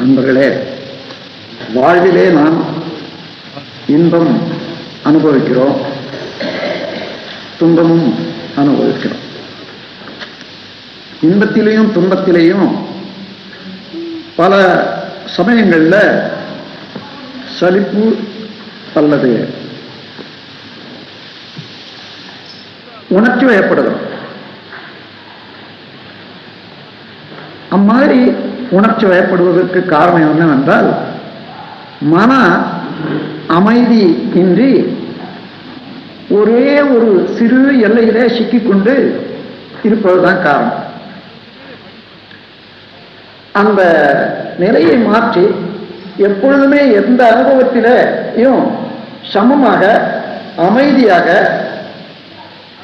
நண்பர்களே, வாழ்விலே நாம் இன்பம் அனுபவிக்கிறோம், துன்பமும் அனுபவிக்கிறோம். இன்பத்திலேயும் துன்பத்திலேயும் பல சமயங்களில் சலிப்பு அல்லது உணர்ச்சி வயப்படுகிறோம். அம்மாதிரி உணர்ச்சி வயப்படுவதற்கு காரணம் என்னவென்றால், மன அமைதி இன்றி ஒரே ஒரு சிறு எல்லையிலே சிக்கிக்கொண்டு இருப்பதுதான் காரணம். அந்த நிலையை மாற்றி எப்பொழுதுமே எந்த அனுபவத்திலேயும் சமமாக அமைதியாக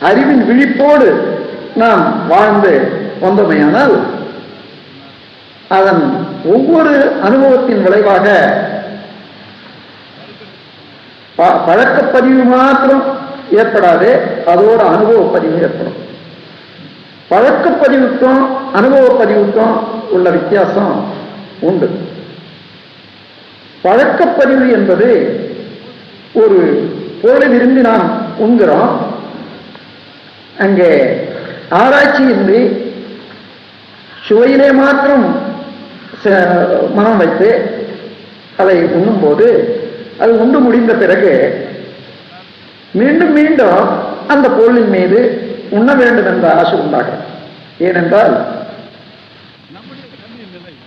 அறிவின் விழிப்போடு நாம் வாழ்ந்து வந்தோமையானால் அதன் ஒவ்வொரு அனுபவத்தின் விளைவாக பழக்கப்பதிவு மாத்திரம் ஏற்படாது, அதோட அனுபவப்பதிவு ஏற்படும். பழக்கப்பதிவுக்கும் அனுபவப்பதிவுக்கும் உள்ள வித்தியாசம் உண்டு. பழக்கப்பதிவு என்பது ஒரு பொருளை விரும்பி நாம் உண்கிறோம். அங்கே ஆராய்ச்சியின்றி சுவையிலே மாத்திரம் மனம் வைத்து அதை உண்ணும்போது அது உண்டு முடிந்த பிறகு மீண்டும் மீண்டும் அந்த பொருளின் மீது உண்ண வேண்டும் என்ற ஆசை உண்டாகும். ஏனென்றால்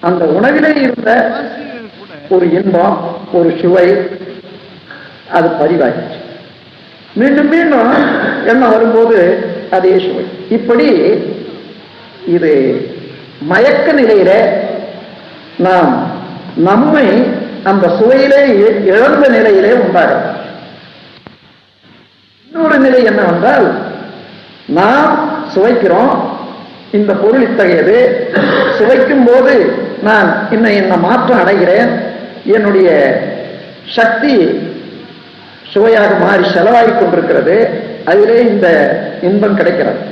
அந்த உணவிலே இருந்த ஒரு இன்பம், ஒரு சுவை அது பதிவாகிடுச்சு. மீண்டும் மீண்டும் எண்ணம் வரும்போது அதே சுவை. இப்படி இது மயக்க நிலையில நாம் நம்மை அந்த சுவையிலே இழந்த நிலையிலே உண்டாகும். இன்னொரு நிலை என்னவென்றால், நாம் சுவைக்கிறோம், இந்த பொருள் இத்தகையது, சுவைக்கும் போது நான் இன்ன மாற்றம் அடைகிறேன், என்னுடைய சக்தி சுவையாக மாறி செலவாகிக் கொண்டிருக்கிறது, அதிலே இந்த இன்பம் கிடைக்கிறது.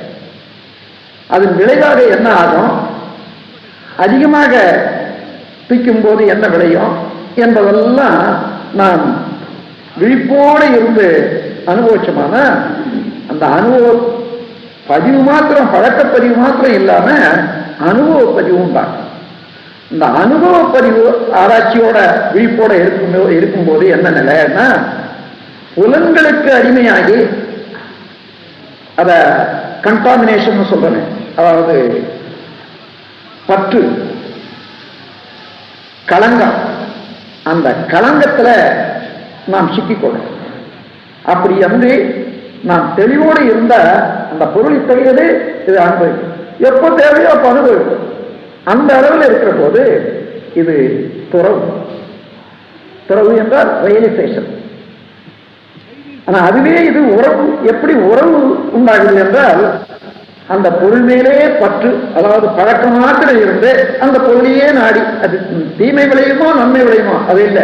அதன் விளைவாக என்ன ஆகும், அதிகமாக தூக்கும் போது என்ன விளையும் என்பதெல்லாம் நாம் விழிப்போடு இருந்து அனுபவிச்சோமான அந்த அனுபவ பதிவு மாத்திரம், பழக்கப்பதிவு மாத்திரம் இல்லாம அனுபவ பதிவும் தான். இந்த அனுபவ பதிவு ஆராய்ச்சியோட விழிப்போட இருக்கும்போது என்ன நிலைன்னா, புலன்களுக்கு அடிமையாகி அத கண்டாமினேஷன் சொல்றேன், அதாவது பற்று, களங்கம், அந்த களங்கத்துல நாம் சிக்கிக்கொள்ளும். அப்படி வந்து நாம் தெளிவோடு இருந்த அந்த பொருள் இத்தகையது, இது அனுபவிக்கும். எப்போ தேவையோ அப்போ அனுபவிக்கும். அந்த அளவில் இருக்கிற போது இது துறவு. துறவு என்றால் ரியலைசேஷன். ஆனா அதுவே இது உறவு. எப்படி உறவு உண்டாகுது என்றால், அந்த பொருள் மேலே பற்று, அதாவது பழக்கம் மாத்திரம் இருந்து அந்த பொருளையே நாடி, அது தீமை விளையுமோ நன்மை விளையுமோ அது இல்லை,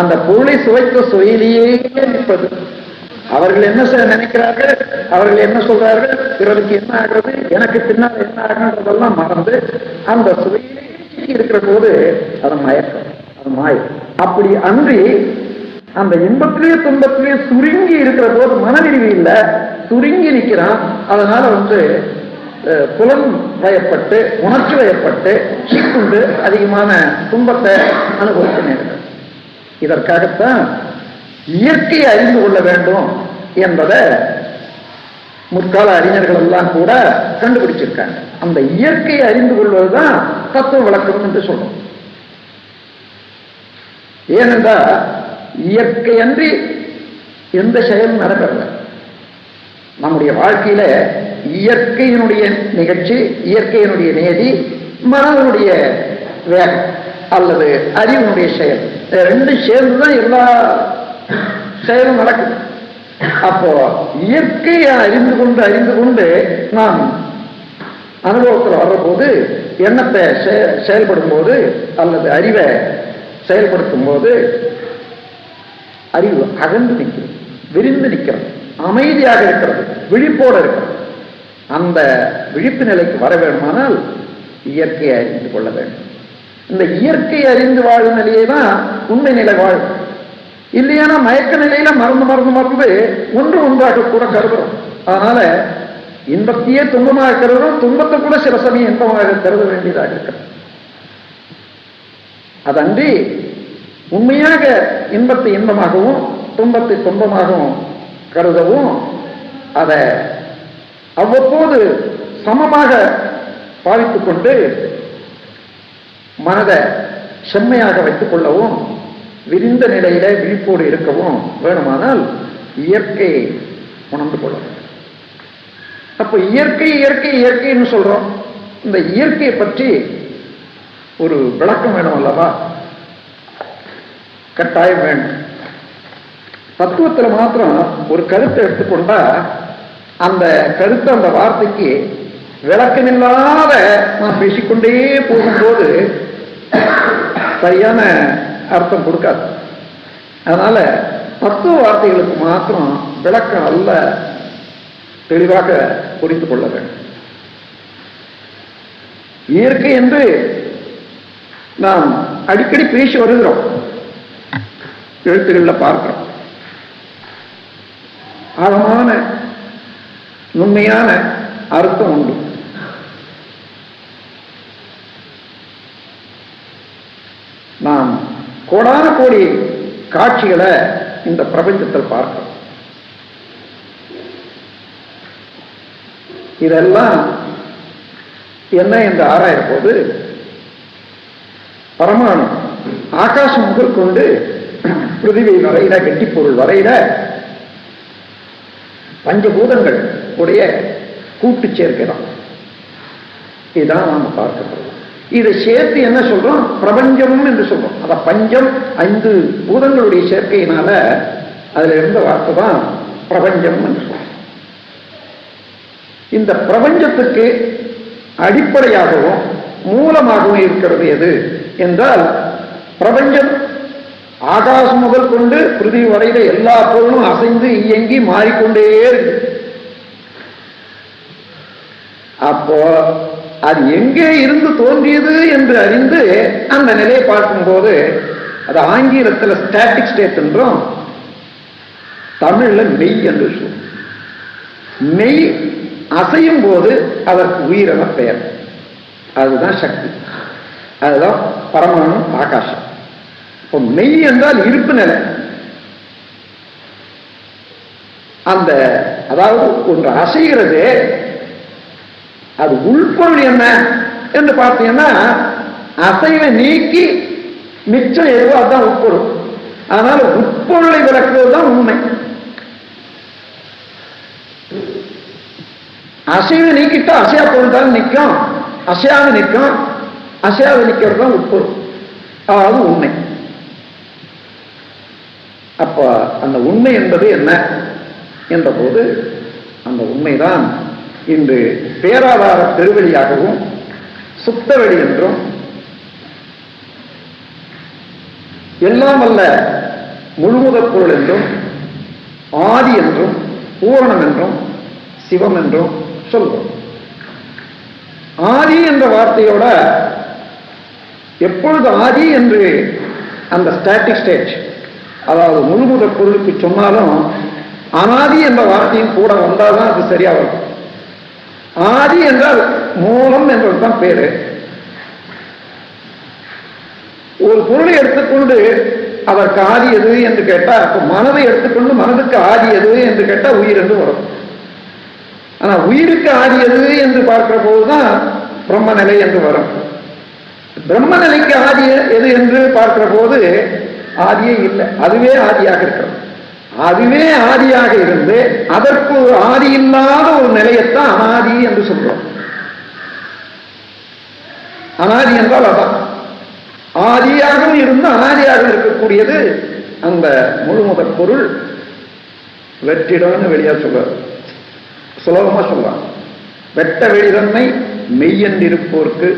அந்த பொருளை சுவைத்த சுவையிலேயே நிற்பது. அவர்கள் என்ன நினைக்கிறார்கள், அவர்கள் என்ன சொல்றார்கள், பிறருக்கு என்ன ஆகிறது, எனக்கு பின்னால் என்ன ஆகுன்றதெல்லாம் மறந்து அந்த சுவையிலே இருக்கிற போது அது மயக்கம், அது மாயம். அப்படி அன்றி அந்த இன்பத்திலேயே துன்பத்திலேயே சுருங்கி இருக்கிற போது மனநிறைவு இல்லை, சுருங்கி நிற்கிறான். அதனால புலன் வயப்பட்டு உணர்ச்சி வயப்பட்டு சிக்குண்டு அதிகமான துன்பத்தை அனுபவிக்க நேரிடும். இதற்காகத்தான் இயற்கையை அறிந்து கொள்ள வேண்டும் என்பதை முற்கால அறிஞர்கள் எல்லாம் கூட கண்டுபிடிச்சிருக்காங்க. அந்த இயற்கையை அறிந்து கொள்வதுதான் தத்துவ விளக்கம் என்று சொல்றோம். ஏனென்றால் இயற்கை அன்றி எந்த செயலும் நடக்கிறது. நம்முடைய வாழ்க்கையில இயற்கையினுடைய நிகழ்ச்சி, இயற்கையினுடைய நியதி, மனதனுடைய வேகம் அல்லது அறிவினுடைய செயல், ரெண்டும் சேர்ந்துதான் எல்லா செயலும் நடக்குது. அப்போ இயற்கையை அறிந்து கொண்டு நாம் அனுபவத்தில் வர்ற போது, எண்ணத்தை செயல்படும் போது அல்லது அறிவை செயல்படுத்தும் போது அறிவு அகன்று நிற்கிறது, விரிந்து நிற்கிறது, அமைதியாக இருக்கிறது, விழிப்போடு இருக்கிறது. அந்த விழிப்பு நிலைக்கு வர வேண்டுமானால் இயற்கையை அறிந்து கொள்ள வேண்டும். இந்த இயற்கை அறிந்து வாழும் நிலையை தான் உண்மை நிலை வாழும். இல்லையானா மயக்க நிலையில மறந்து மறந்து மறந்து ஒன்று ஒன்றாக கூட கருதுறோம். அதனால இன்பத்தையே துன்பமாக கருதுறோம், துன்பத்தை கூட சில சமயம் இன்பமாக கருத வேண்டியதாக இருக்கிறது. அதன்றி உண்மையாக இன்பத்தை இன்பமாகவும் துன்பத்தை துன்பமாகவும் கருதவும் அதை அவ்வப்போது சமமாக பாவித்துக் கொண்டு மனதை செம்மையாக வைத்துக் கொள்ளவும் விரிந்த நிலையில விழிப்போடு இருக்கவும் வேணுமானால் இயற்கையை உணர்ந்து கொள்ள வேண்டும். அப்ப இயற்கை இயற்கை இயற்கைன்னு சொல்றோம். இந்த இயற்கையை பற்றி ஒரு விளக்கம் வேணும் அல்லவா? கட்டாயம் வேண்டும். தத்துவத்தில் மாத்திரம் ஒரு கருத்தை எடுத்துக்கொண்டா அந்த கருத்து அந்த வார்த்தைக்கு விளக்கமில்லாத நான் பேசிக்கொண்டே போகும்போது சரியான அர்த்தம் கொடுக்காது. அதனால தத்துவ வார்த்தைகளுக்கு மாத்திரம் விளக்கம் நல்ல தெளிவாக புரிந்து கொள்ள வேண்டும். இயற்கை என்று நாம் அடிக்கடி பேசி வருகிறோம், எழுத்துக்களில் பார்க்கிறோம். ஆழமான உண்மையான அர்த்தம் உண்டு. நாம் கோடான கோடி காட்சிகளை இந்த பிரபஞ்சத்தில் பார்க்கிறோம். இதெல்லாம் என்ன என்று ஆராயிற போது பரமாணு ஆகாசம் முதல் கொண்டு பிருதிவி வரையில கெட்டிப்பொருள் வரையில பஞ்சபூதங்கள் உடைய கூட்டு சேர்க்கை தான். இதுதான் நாம் பார்க்கிறோம். இதை சேர்த்து என்ன சொல்றோம்? பிரபஞ்சம் என்று சொல்றோம். அத பஞ்சம் 5 பூதங்களுடைய சேர்க்கையினால அதுல இருந்த வார்த்தை தான் பிரபஞ்சம் என்று சொல்றோம். இந்த பிரபஞ்சத்துக்கு அடிப்படையாகவும் மூலமாகவும் இருக்கிறது எது என்றால் பிரபஞ்சம் ஆகாசம் முதல் கொண்டு பிருதிவி வரையில எல்லா பொருளும் அசைந்து இயங்கி மாறிக்கொண்டே இருக்கு. அப்போ அது எங்கே இருந்து தோன்றியது என்று அறிந்து அந்த நிலையை பார்க்கும்போது அது ஆங்கிலத்தில் ஸ்டாட்டிக் ஸ்டேட் என்றும் தமிழ்ல மெய் என்று சொல்லும். மெய் அசையும் போது அதற்கு உயிரென பெயர். அதுதான் சக்தி, அதுதான் பரமாணு ஆகாசம். இப்போ மெய் என்றால் இருப்பு நிலை. அந்த அதாவது ஒன்று அசைகிறது, அது உள்பொருள் என்ன என்று பார்த்தீங்கன்னா அசைவை நீக்கி மிச்சம் எதுவோ அதுதான் உட்பொருள். அதனால உட்பொருளை விளக்குவது தான் உண்மை. அசைவை நீக்கிட்டா அசையா பொருள் தான் நிற்கும், அசையாது நிற்கும். அசையாது நிற்கிறது தான் உட்பொருள், அதாவது உண்மை. அப்ப அந்த உண்மை என்பது என்ன என்ற போது அந்த உண்மைதான் இன்று பேராதார பெருவெளியாகவும் சுத்தவெளி என்றும் எல்லாம் அல்ல முழுமுதற் பொருள் என்றும் ஆதி என்றும் பூரணம் என்றும் சிவம் என்றும் சொல்வோம். ஆதி என்ற வார்த்தையோட எப்பொழுது ஆதி என்று அந்த ஸ்டாட்டிக் ஸ்டேட் அதாவது முழுமுதற் பொருளுக்கு சொன்னாலும் அனாதி என்ற வார்த்தையும் கூட வந்தால்தான் அது சரியா வரும். ஆதி என்றால் மூலம் என்றதுதான் பேரு. ஒரு பொருளை எடுத்துக்கொண்டு அதற்கு ஆதி எது என்று கேட்டா, அப்ப மனதை எடுத்துக்கொண்டு மனதுக்கு ஆதி எது என்று கேட்டா உயிர் என்று வரும். ஆனா உயிருக்கு ஆதி எது என்று பார்க்கிற போதுதான் பிரம்ம நிலை என்று வரும். பிரம்ம நிலைக்கு ஆதி எது என்று பார்க்கிற போது ஆதியே இல்லை, அதுவே ஆதியாக இருக்கிறது. அதுவே ஆதியாக இருந்து அதற்கு ஒரு ஆதி இல்லாத ஒரு நிலையத்தான் அனாதி என்று சொல்றோம். அனாதி என்றால் அதான் ஆதியாகவும் இருந்து அனாதியாக இருக்கக்கூடியது அந்த முழுமுதற் பொருள். வெற்றிடம்னு வெளியா சொல்ற, சுலபமா சொல்லலாம். வெட்ட வெளிதன்மை மெய்யென்றிருப்போருக்கு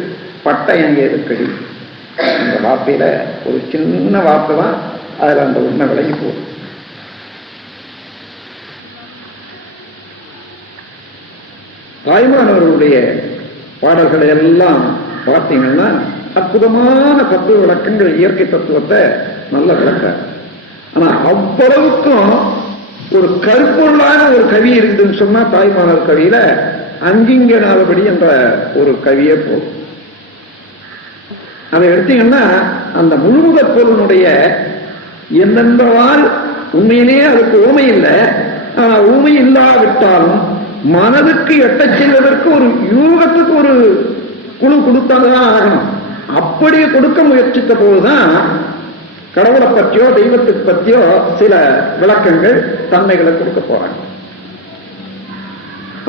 பட்டயன் ஏதுக்கடி. அந்த வார்த்தையில ஒரு சின்ன வார்த்தை தான், அதுல அந்த உண்மை விலகி போகும். தாய்மானவர்களுடைய பாடல்களை எல்லாம் பார்த்தீங்கன்னா அற்புதமான தத்துவ விளக்கங்கள், இயற்கை தத்துவத்தை நல்ல விளக்க. ஆனா அவ்வளவுக்கும் ஒரு கருப்பொருளான ஒரு கவி இருக்குன்னு சொன்னா தாய்மானவர் கவியில அங்கிங்கனாதபடி என்ற ஒரு கவியே போதும். அதை எடுத்தீங்கன்னா அந்த முழுமுதற் பொருளுடைய எந்தெந்தவால் உண்மையிலேயே அதுக்கு ஊமை இல்லை. ஆனா ஊமை இல்லாவிட்டாலும் மனதுக்கு எட்டச் செல்வதற்கு ஒரு யூகத்துக்கு ஒரு குழு கொடுத்தால்தான் ஆகணும். அப்படி கொடுக்க முயற்சித்த போதுதான் கடவுளை பற்றியோ தெய்வத்துக்கு பற்றியோ சில விளக்கங்கள் தன்மைகளை கொடுக்க போறாங்க.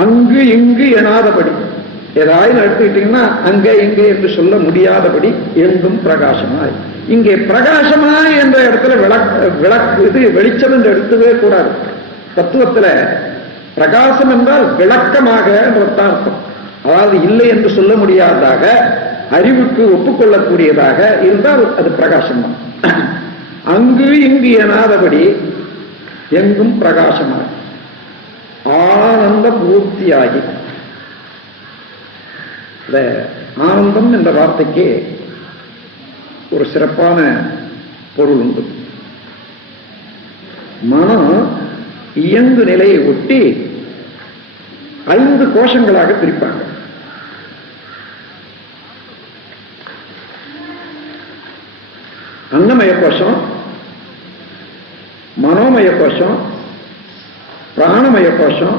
அங்கு இங்கு எனாதபடி ஏதாவது எடுத்துக்கிட்டீங்கன்னா அங்கே இங்கே என்று சொல்ல முடியாதபடி எங்கும் பிரகாசமாய். இங்கே பிரகாசமாய் என்ற இடத்துல விளக்கு இது வெளிச்சம் என்று எடுத்துவே கூடாது. தத்துவத்துல பிரகாசம் என்றால் விளக்கமாக என்றதான் அர்த்தம். அதாவது இல்லை என்று சொல்ல முடியாததாக, அறிவுக்கு ஒப்புக்கொள்ளக்கூடியதாக இருந்தால் அது பிரகாசம் தான். அங்கு இங்கு எனாதபடி எங்கும் பிரகாசமாக ஆனந்த பூர்த்தியாகி. ஆனந்தம் என்ற வார்த்தைக்கு ஒரு சிறப்பான பொருள் உண்டு. மனம் இயங்கு நிலையை ஒட்டி 5 கோஷங்களாக பிரிப்பாங்க. அன்னமய கோஷம், மனோமய கோஷம், பிராணமய கோஷம்,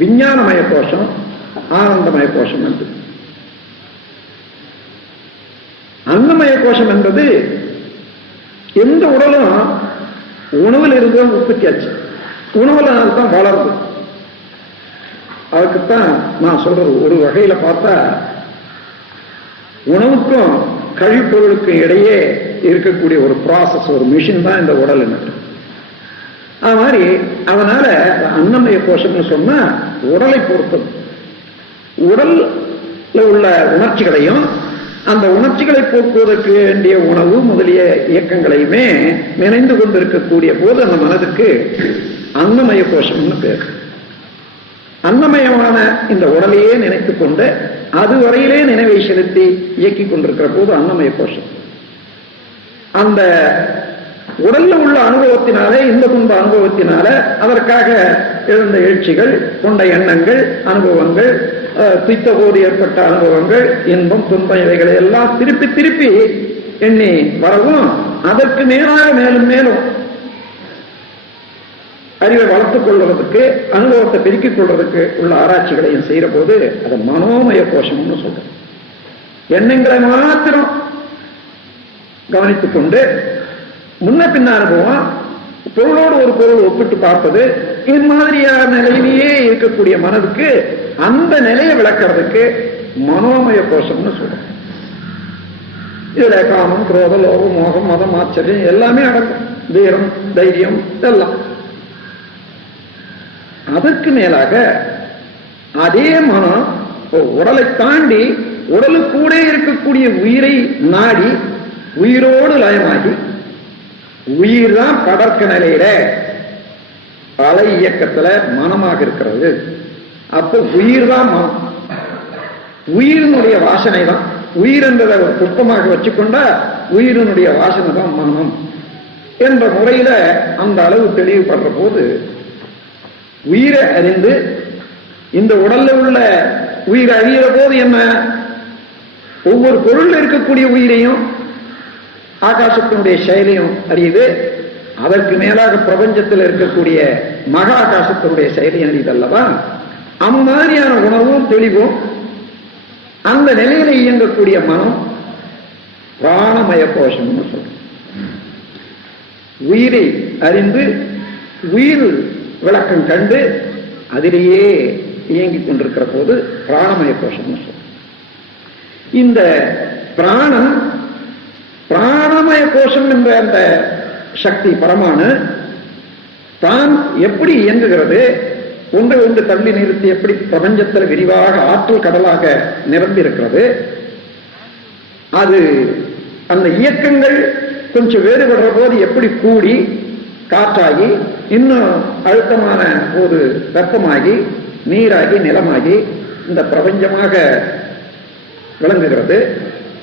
விஞ்ஞானமய கோஷம், ஆனந்தமய கோஷம் என்று. அன்னமய கோஷம் என்பது எந்த உடலும் உணவில் இருந்து உற்பத்தி ஆச்சு, உணவுல தான் வளருது. அதுக்குத்தான் நான் சொல்றது, ஒரு வகையில பார்த்தா உணவுக்கும் கழிப்பொருளுக்கும் இடையே இருக்கக்கூடிய ஒரு ப்ராசஸ், ஒரு மிஷின் தான் இந்த உடல். அது மாதிரி அதனால அன்னமய கோஷம்னு சொன்னா உடலை பொறுத்தது. உடல்ல உள்ள உணர்ச்சிகளையும் அந்த உணர்ச்சிகளை போக்குவதற்கு வேண்டிய உணவு முதலிய இயக்கங்களையுமே நினைந்து கொண்டிருக்கக்கூடிய போது அந்த மனதுக்கு அன்னமய கோஷம்னு பேர். அன்னமயமான இந்த உடலையே நினைத்துக் கொண்டு அதுவரையிலே நினைவை செலுத்தி இயக்கிக் கொண்டிருக்கிற போது அன்னமய கோஷம். அந்த உடல்ல உள்ள அனுபவத்தினாலே, இந்த துன்ப அனுபவத்தினால அதற்காக எழுந்த எழுச்சிகள், கொண்ட எண்ணங்கள், அனுபவங்கள், துய்த்த போது ஏற்பட்ட அனுபவங்கள், இன்பம் துன்பம் இவைகளை எல்லாம் திருப்பி திருப்பி எண்ணி வரவும் அதற்கு மேலாக மேலும் மேலும் அறிவை வளர்த்துக் கொள்வதற்கு, அனுபவத்தை பெருக்கிக் கொள்வதற்கு உள்ள ஆராய்ச்சிகளையும் செய்கிற போது அதை மனோமய கோஷம்னு சொல்றோம். எண்ணங்களை மாத்திரம் கவனித்துக் கொண்டு முன்ன பின்ன அனுபவம், பொருளோடு ஒரு பொருள் ஒப்பிட்டு பார்ப்பது, இது மாதிரியான நிலையிலேயே இருக்கக்கூடிய மனதுக்கு அந்த நிலையை விளக்கிறதுக்கு மனோமய கோஷம்னு சொல்றோம். இதுல காமம், குரோதம், லோகம், மோகம், மதம், ஆச்சரியம் எல்லாமே அடங்கும். வீரம், தைரியம் இதெல்லாம். அதற்கு மேலாக அதே மனம் உடலை தாண்டி உடலுக்கூட இருக்கக்கூடிய உயிரை நாடி உயிரோடு லயமாகி, உயிர் தான் படர்க்க நிலையில பல இயக்கத்துல மனமாக இருக்கிறது. அப்போ உயிர் தான் மனம், உயிரினுடைய வாசனை தான். உயிர் என்றதை ஒரு புத்தமாக வச்சுக்கொண்டா உயிரினுடைய வாசனை தான் மனம் என்ற முறையில அந்த அளவு தெளிவுபடுற போது உயிரை அறிந்து, இந்த உடல்ல உள்ள உயிர் அறிகிற போது என்ன, ஒவ்வொரு பொருள் இருக்கக்கூடிய உயிரையும் ஆகாசத்தினுடைய செயலையும் அறியுது. அதற்கு மேலாக பிரபஞ்சத்தில் இருக்கக்கூடிய மகா ஆகாசத்தினுடைய செயலையும் அறியுது அல்லவா. அம்மாதிரியான உணர்வும் தெளிவும் அந்த நிலையில இயங்கக்கூடிய மனம் பிராணமய கோஷம்னு சொல்றோம். உயிரை அறிந்து உயிர் விளக்கம் கண்டு அதிலேயே இயங்கிக் கொண்டிருக்கிற போது பிராணமய கோஷம்னு சொல்றோம். இந்த பிராணமய கோஷம் என்ற அந்த சக்தி பரமானு தான் எப்படி இயங்குகிறது, ஒன்றை ஒன்று தள்ளி நிறுத்தி எப்படி பிரபஞ்சத்தில் விரிவாக ஆற்றல் கடலாக நிரம்பி இருக்கிறது. அது அந்த இயக்கங்கள் கொஞ்சம் வேறுபடுற போது எப்படி கூடி காற்றாகி, இன்னும் அழுத்தமான போது வெப்பமாகி, நீராகி, நிலமாகி இந்த பிரபஞ்சமாக விளங்குகிறது.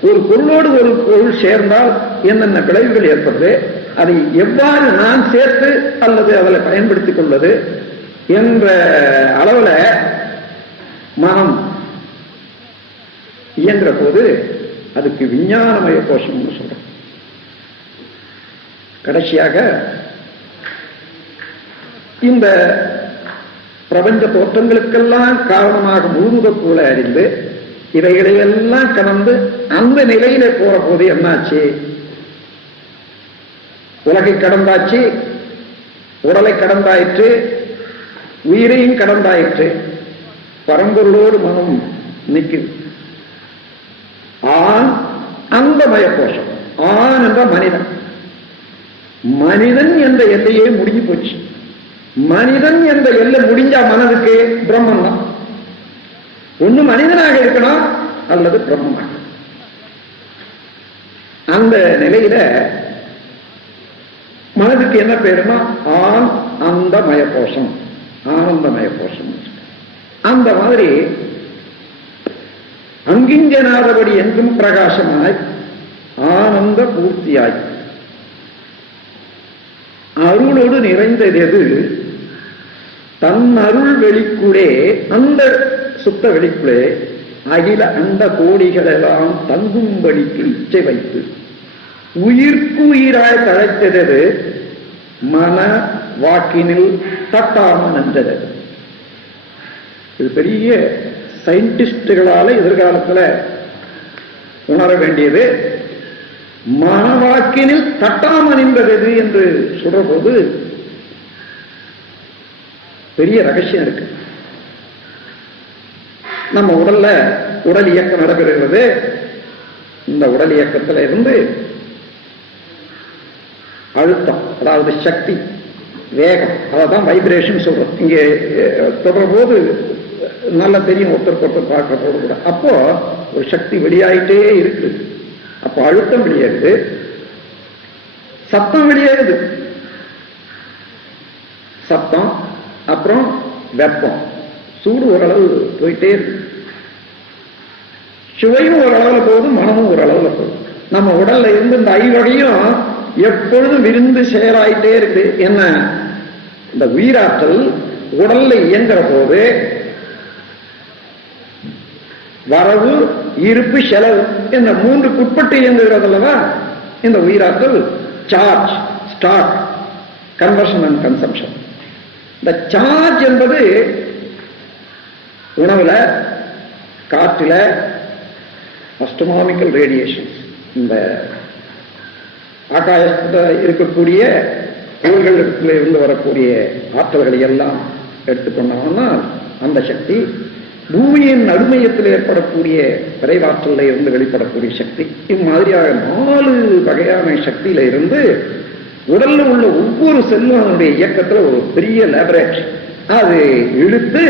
ஒரு பொருளோடு ஒரு பொருள் சேர்ந்தால் என்னென்ன விளைவுகள் ஏற்படுது, அதை எவ்வாறு நான் சேர்த்து அல்லது அதில் பயன்படுத்திக் கொள்வது என்ற அளவில் மனம் இயங்குற போது அதுக்கு விஞ்ஞானமய கோஷம்னு சொல்றோம். கடைசியாக இந்த பிரபஞ்ச தோற்றங்களுக்கெல்லாம் காரணமாக முழுமுதற்குள்ள அறிந்து இவைகளையெல்லாம் கடந்து அந்த நிலையில போற போது என்னாச்சு? உலகை கடந்தாச்சு, உடலை கடந்தாயிற்று, உயிரையும் கடந்தாயிற்று, பரம்பொருளோடு மனம் நிற்குது. ஆண் அந்த மயக்கோஷம். ஆண் என்ற மனிதன், மனிதன் என்ற எல்லையே முடிஞ்சு போச்சு. மனிதன் என்ற எல்லை முடிஞ்சா மனதுக்கு பிரம்மன் தான். ஒண்ணு மனிதனாக இருக்கணும் அல்லது பிரம்மமாக. அந்த நிலையில மனதுக்கு என்ன பேருன்னா ஆண் அந்த மயக்கோஷம், ஆனந்தமய கோஷம். அந்த மாதிரி அங்கிஞ்சனாதபடி எங்கும் பிரகாசமாய் ஆனந்த பூர்த்தியாய் அருளோடு நிறைந்தது எது? தன் அருள் வெளிக்குள்ளே, அந்த சுத்த வெளிக்குள்ளே அகில அண்ட கோடிகளெல்லாம் தங்கும்படிக்கு இச்சை வைத்து உயிர்க்கு உயிராய் தழைத்தது மன வாக்கினில் தட்டாமல் நின்றது. இது பெரிய சயின்டிஸ்டுகளால எதிர்காலத்தில் உணர வேண்டியது. மனவாக்கினில் தட்டாமல் நின்றது என்று சொல்ற போது பெரிய ரகசியம் இருக்கு. நம்ம உடல்ல உடல் இயக்கம் நடைபெறுகிறது. இந்த உடல் இயக்கத்தில் இருந்து அழுத்தம், அதாவது சக்தி, வேகம், அதான் வைப்ரேஷன் சொல்றோம். இங்கே தொடர போது நல்லா தெரியும், ஒருத்தருக்கு ஒருத்தர் பார்க்க போது கூட. அப்போ ஒரு சக்தி வெளியாயிட்டே இருக்கு. அப்போ அழுத்தம் வெளியேறுது, சத்தம் வெளியேறுது. சத்தம், அப்புறம் வெப்பம், சூடு ஓரளவு போயிட்டே இருக்கு. சுவையும் ஒரு அளவுல போகுது, மனமும் ஒரு அளவுல போகுது. நம்ம உடல்ல இருந்து இந்த ஐவகையும் எப்பொழுதும் விருந்து செயலாயிட்டே இருக்கு. என்ன? இந்த உயிராற்றல் உடல்ல இயங்குற போது வரவு, இருப்பு, செலவு என்ற மூன்றுக்கு உட்பட்டு இயங்குகிறது அல்லவா இந்த உயிராற்றல். Charge, stock, conversion and consumption. இந்த சார்ஜ் என்பது உணவுல, காற்றுல, அஸ்ட்ரோனாமிக்கல் ரேடியேஷன், இந்த ஆகாயத்தில் இருக்கக்கூடிய கோள்களிடத்தில் இருந்து வரக்கூடிய ஆற்றல்களை எல்லாம் எடுத்துக்கொண்டோம்னா அந்த சக்தி பூமியின் நடுமையத்தில் ஏற்படக்கூடிய விரைவாற்றலில் இருந்து வெளிப்படக்கூடிய சக்தி. இம்மாதிரியாக 4 வகையான சக்தியில இருந்து உடல்ல உள்ள ஒவ்வொரு செல்லும் அதனுடைய இயக்கத்தில் ஒரு பெரிய லேபரேட்டரி அது இழுத்து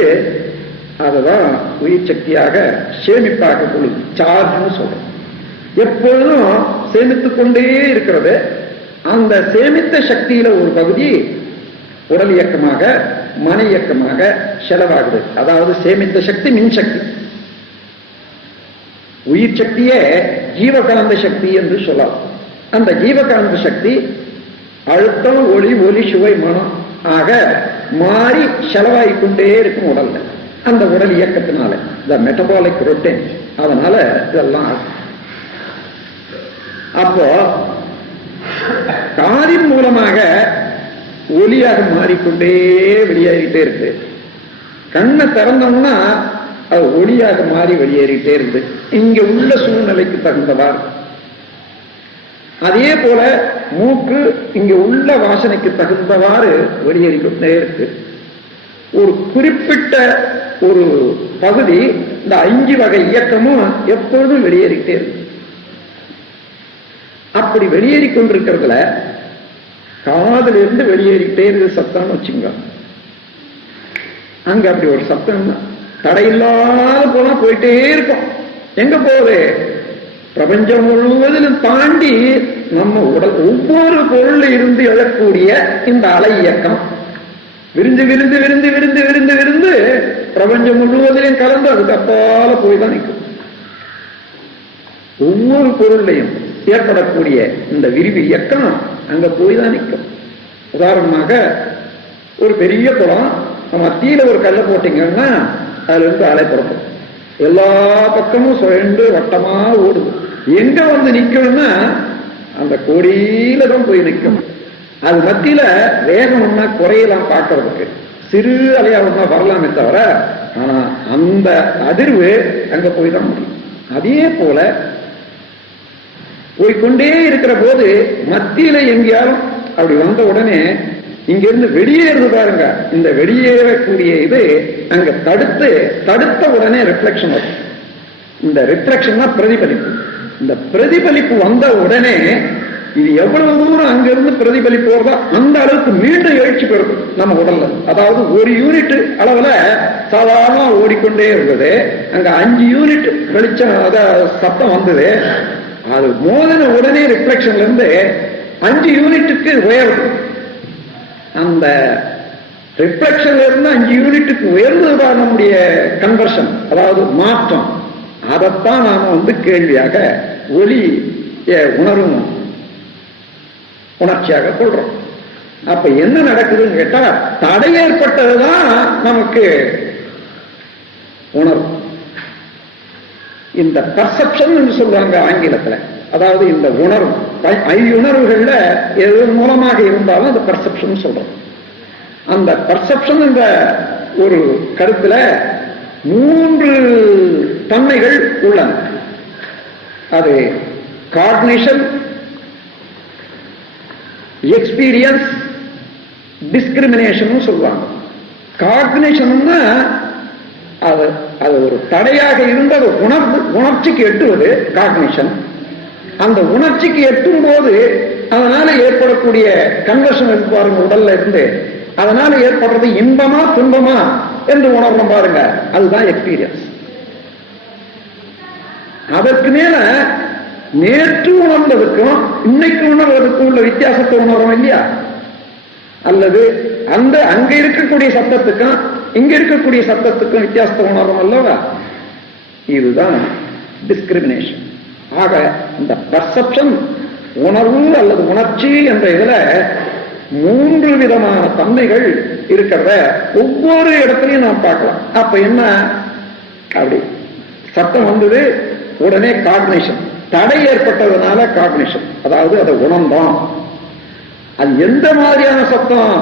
அதுதான் உயிர் சக்தியாக சேமிப்பாக கொள்ளும். சார்ஜ்னு சொல்றோம். எப்பொழுதும் சேமித்துக் கொண்டே இருக்கிறது. அந்த சேமித்த சக்தியில ஒரு பகுதி உடல் இயக்கமாக, மன இயக்கமாக செலவாகுது. அதாவது சேமித்த சக்தி மின்சக்தி. உயிர் சக்தியே ஜீவகலந்த சக்தி என்று சொல்லலாம். அந்த ஜீவகலந்த சக்தி அழுத்தம், ஒளி, ஒலி, சுவை, மனம் ஆக மாறி செலவாகிக்கொண்டே இருக்கும் உடல்ல. அந்த உடல் இயக்கத்தினால இந்த மெட்டபாலிக் ரொட்டீன், அதனால இதெல்லாம். அப்போ காதின் மூலமாக ஒலியாக மாறிக்கொண்டே வெளியேறிட்டே இருக்கு. கண்ணை திறந்தோம்னா அது ஒளியாக மாறி வெளியேறிட்டே இருக்கு இங்க உள்ள சூழ்நிலைக்கு தகுந்தவாறு. அதே போல மூக்கு இங்க உள்ள வாசனைக்கு தகுந்தவாறு வெளியேறிக்கொண்டே இருக்கு. ஒரு குறிப்பிட்ட ஒரு பகுதி இந்த 5 வகை இயக்கமும் எப்பொழுதும் வெளியேறிட்டே இருக்கு. அப்படி வெளியேறி கொண்டிருக்கிறதுல காதுல இருந்து வெளியேறிட்டே இருக்கு சத்தம்னு வச்சுங்க. அங்க அப்படி ஒரு சத்தம் தடையில்லாத போனா போயிட்டே இருக்கும். எங்க போகுது? பிரபஞ்சம் முழுவதிலும் தாண்டி நம்ம உடல் ஒவ்வொரு பொருள் இருந்து எழக்கூடிய இந்த அலை இயக்கம் விருந்து விருந்து விருந்து விருந்து விருந்து விருந்து பிரபஞ்சம் முழுவதிலும் கலந்து அதுக்கு அப்பால போய் தான் நிற்கும். ஒவ்வொரு பொருளையும் ஏற்படக்கூடிய இந்த விரிவு இயக்கம் அங்க போய் தான் நிற்கும். உதாரணமாக ஒரு பெரிய குளம், மத்தியில ஒரு கல்லை போட்டீங்கன்னா அதுல இருந்து அலை புறப்படும், எல்லா பக்கமும் சுழண்டு வட்டமா ஓடுது. எங்க வந்து நிக்கணும்னா அந்த கோடியில தான் போய் நிற்கும். அது மத்தியில வேகம் ஒன்னா குறையலாம் பார்க்கறதுக்கு, சிறு அலையா ஒன்னா வரலாமே தவிர, ஆனா அந்த அதிர்வு அங்க போய் தான் முடியும். அதே போல போய்கொண்டே இருக்கிற போது மத்தியில எங்கேயாலும் அப்படி வந்த உடனே இங்கிருந்து வெளியேறது பாருங்க, இந்த வெளியேறக்கூடிய இது அங்க தடுத்த உடனே ரிஃப்ளெக்ஷன் வரும். இந்த ரிஃப்ளெக்ஷன் தான் பிரதிபலிப்பு. இந்த பிரதிபலிப்பு வந்த உடனே இது எவ்வளவு தூரம் அங்கிருந்து பிரதிபலிப்பு வருதோ அந்த அளவுக்கு மீண்டும் எழுச்சி பெறும் நம்ம உடல்ல. அதாவது ஒரு யூனிட் அளவுல சாதாரண ஓடிக்கொண்டே இருந்தது, அங்க 5 யூனிட் வெளிச்சம் சத்தம் வந்தது. அது மோதின உடனே ரிஃப்ளெக்ஷன்ல இருந்து 5 யூனிட்டுக்கு உயருது. அந்த ரிஃப்ளெக்ஷன்ல இருந்து 5 யூனிட்டுக்கு உயர்ந்ததுதான் நம்முடைய கன்வர்ஷன், அதாவது மாற்றம். அதைத்தான் நாம கேள்வியாக ஒளி உணரும் உணர்ச்சியாக கொள்றோம். அப்ப என்ன நடக்குதுன்னு கேட்டா, தடை ஏற்பட்டதுதான் நமக்கு உணர்வு. இந்த பர்செப்ஷன் என்று சொல்லுவாங்க ஆங்கிலத்துல. அதாவது இந்த உணர்வு, ஐயுணர்வுகள்ல எது மூலமாக இருந்தாலும் அந்த பர்செப்ஷன் சொல்றோம். அந்த பர்செப்ஷன் என்ற ஒரு கருத்துல 3 தன்மைகள் உள்ளன. அது காக்னிஷன், எக்ஸ்பீரியன்ஸ், டிஸ்கிரிமினேஷன் சொல்லுவாங்க. காக்னிஷன்னா அது ஒரு தடையாக இருந்த உணர்ச்சிக்கு எட்டுவது காக்னிஷன். அந்த உணர்ச்சிக்கு எட்டும் போது அதனால ஏற்படக்கூடிய கன்வர்ஷன் இருக்கு பாருங்க உடல்ல இருந்து, அதனால ஏற்படுறது இன்பமா துன்பமா என்று உணர்றோம் பாருங்க, அதுதான் எக்ஸ்பீரியன்ஸ். அதற்கு மேல நேற்று உணர்ந்ததுக்கும் இன்னைக்கு உணர்வதற்கும் உள்ள வித்தியாசத்தை உணர்றோம் இல்லையா? அல்லது அங்க இருக்கக்கூடிய சத்தத்துக்கும் இங்க இருக்கக்கூடிய சத்தத்துக்கும் வித்தியாசத்தை உணர்றோம் அல்லவா? இதுதான் டிஸ்கிரிமினேஷன். ஆக இந்த பர்செப்ஷன், உணர்வு அல்லது உணர்ச்சி என்ற இதுல 3 விதமான தன்மைகள் இருக்கிறத ஒவ்வொரு இடத்துலையும் நாம் பார்க்கலாம். அப்ப என்ன, அப்படி சத்தம் வந்தது உடனே காக்னிஷன், தடை ஏற்பட்டதுனால காக்னிஷன், அதாவது அதை உணர்ந்தோம். அது எந்த மாதிரியான சத்தம்,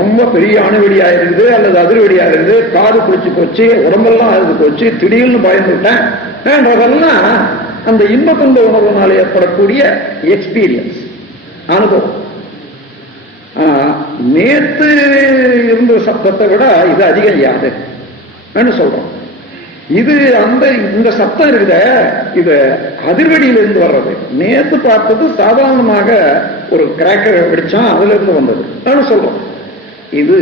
ரொம்ப பெரிய அணுவெடியா இருக்குது அல்லது அதிர்வெடியா இருக்குது, காது குளிச்சு போச்சு, உடம்பெல்லாம் அழுது போச்சு, திடீர்னு பயந்துட்டேன், அந்த இன்ப துன்ப உணர்வுனால ஏற்படக்கூடிய எக்ஸ்பீரியன்ஸ், அனுபவம். நேத்து இருந்த சத்தத்தை விட இது அதிகம் யாது சொல்றோம். இது இந்த சத்தம் இருக்குத, இது அதிர்வெடியிலிருந்து வர்றது. நேத்து பார்த்தது சாதாரணமாக ஒரு கிராக்கர் வெடிச்சான், அதுல இருந்து வந்தது சொல்றோம். இது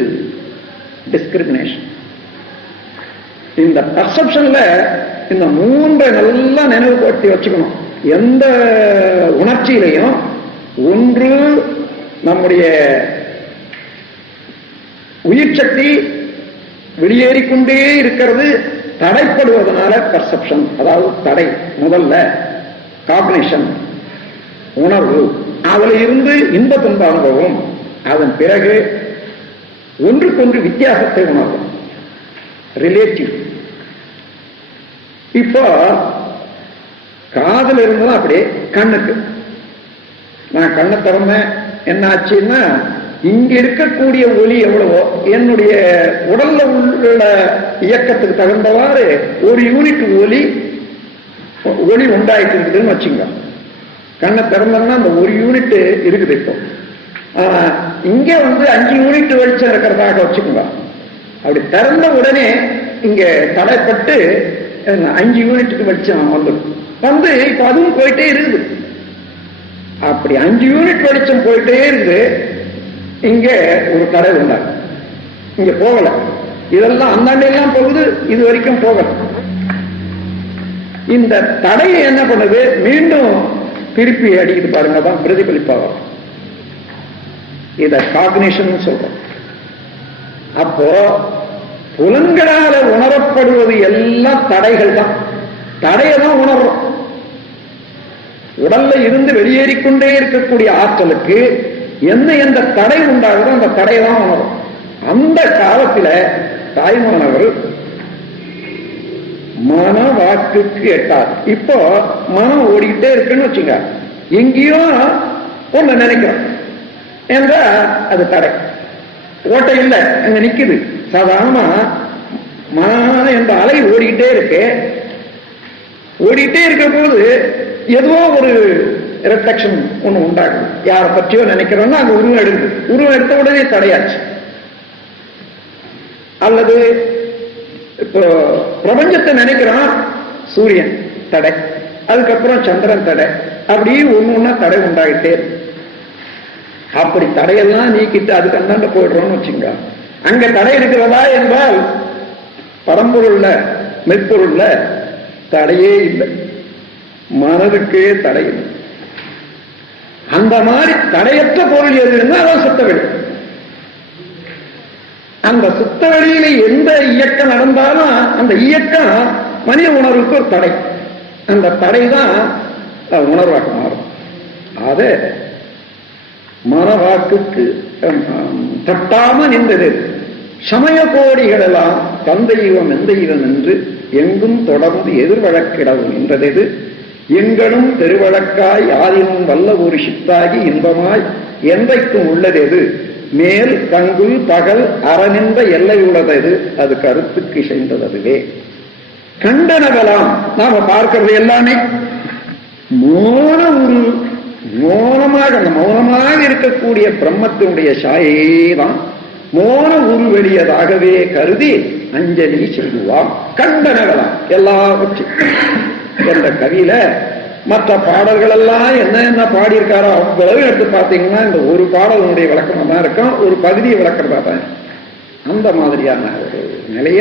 டிஸ்கிரிமினேஷன். இந்த பர்செப்ஷன்ல இந்த 3 நல்லா நினைவுபடுத்தி வச்சுக்கணும். எந்த உணர்ச்சியிலையும் ஒன்று நம்முடைய உயிர் சக்தி வெளியேறிக்கொண்டே இருக்கிறது, தடைப்படுவதனால பர்செப்ஷன், அதாவது தடை. முதல்ல காக்னிஷன், உணர்வு, அதுல இருந்து இன்ப துன்ப அனுபவம், அதன் பிறகு ஒன்றுக்கொன்று வித்தியாசத்தை உணர்வும், ரிலேட்டிவ். இப்போ காதல் இருந்ததும் அப்படியே கண்ணுக்கு, நான் கண்ணை திறந்தேன், என்ன ஆச்சுன்னா இங்க இருக்கக்கூடிய ஒலி எவ்வளவோ என்னுடைய உடல்ல உள்ள இயக்கத்துக்கு தகுந்தவாறு ஒரு யூனிட் ஒலி உண்டாயிட்டு இருக்குதுன்னு வச்சுங்க. கண்ணை திறந்தோம்னா அந்த ஒரு யூனிட் இருக்குது. இப்போ இங்க 5 யூனிட் வெளிச்சம் இருக்கிறதாக வச்சுக்கோங்க. அப்படி திறந்த உடனே இங்க தடைப்பட்டு 5 யூனிட்டுக்கு வெளிச்சம் வந்து இப்ப அதுவும் போயிட்டே இருக்குது. அப்படி 5 யூனிட் வெளிச்சம் போயிட்டே இருக்கு. இங்க ஒரு தடை உண்டாங்க, இங்க போகல. இதெல்லாம் அந்தாண்டையெல்லாம் போகுது, இது வரைக்கும் போகல. இந்த தடையை என்ன பண்ணுது, மீண்டும் திருப்பி அடிக்குது பாருங்க, தான் பிரதிபலிப்பாகும். இத காக்னிஷன் சொல்றோம். அப்போ புலன்களால உணரப்படுவது எல்லாம் தடைகள் தான். தடையை தான் உணர்றோம். உடல்ல இருந்து வெளியேறிக்கொண்டே இருக்கக்கூடிய ஆற்றலுக்கு எந்த தடை உண்டாகுதோ அந்த தடை தான் உணரும். அந்த காலத்துல தாய்மானவர் மன வாக்குக்கு எட்டாது. இப்போ மனம் ஓடிக்கிட்டே இருக்குன்னு வச்சுங்க, எங்கேயோ ஒண்ணு நினைக்கிறோம் என்ற அது தடை. ஓட்டை இல்லை, அங்க நிக்குது. சாதாரணமா மன என்ற அலை ஓடிக்கிட்டே இருக்கு. ஓடிக்கிட்டே இருக்க போது ஏதோ ஒரு ரிஃப்ளெக்ஷன் ஒண்ணு உண்டாகுது. யாரை பற்றியோ நினைக்கிறோம்னா அங்க உருவம் எடுக்குது. உருவம் எடுத்த உடனே தடையாச்சு. அல்லது இப்போ பிரபஞ்சத்தை நினைக்கிறோம், சூரியன் தடை, அதுக்கப்புறம் சந்திரன் தடை, அப்படி ஒண்ணு தடை உண்டாகிட்டே இருக்கு. அப்படி தடையெல்லாம் நீக்கிட்டு அதுக்கு அந்தாண்ட போயிடுறோம்னு வச்சுங்க. அங்க தடை இருக்கிறதா என்றால் பரம்பொருள்ல மெய்ப்பொருள்ல தடையே இல்லை, மனதுக்கே தடை இல்லை. அந்த மாதிரி தடையற்ற பொருள் எதுன்னா அதான் சுத்தவெளி. அந்த சுத்தவெளியில எந்த இயக்கம் நடந்தாலும் அந்த இயக்கம் மனித உணர்வுக்கு ஒரு தடை. அந்த தடை தான் உணர்வாக மாறும். அது மனவாக்குக்கு தட்டாம நின்றது. சமய கோடிகள் எல்லாம் தந்தையுவம் எந்தையுவம் என்று எங்கும் தொடர்ந்து எதிர்வழக்கிடவும் நின்றது. எங்களும் பெருவழக்காய் ஆதினும் வல்ல ஒரு சித்தாகி இன்பமாய் என்றைக்கும் உள்ளதெது மேல் தங்குல் பகல் அறநின்ற எல்லை உள்ளது அது கருத்துக்கு சென்றது. அதுவே கண்டனவெல்லாம் நாம பார்க்கிறது எல்லாமே மோன உரு, மோனமாக அந்த மௌனமாக இருக்கக்கூடிய பிரம்மத்தினுடைய சாயே தான் மோன உருவெளியதாகவே கருதி அஞ்சலி செய்வாம். கண்டனவெல்லாம் எல்லாவற்றையும் என்ற கவியில மற்ற பாடல்கள் எல்லாம் என்ன பாடியிருக்காரோ அவ்வளவு எடுத்து பார்த்தீங்கன்னா இந்த ஒரு பாடலுடைய விளக்கமா தான் இருக்கும், ஒரு பகுதியை விளக்கிறதா தான். அந்த மாதிரியான ஒரு நிலைய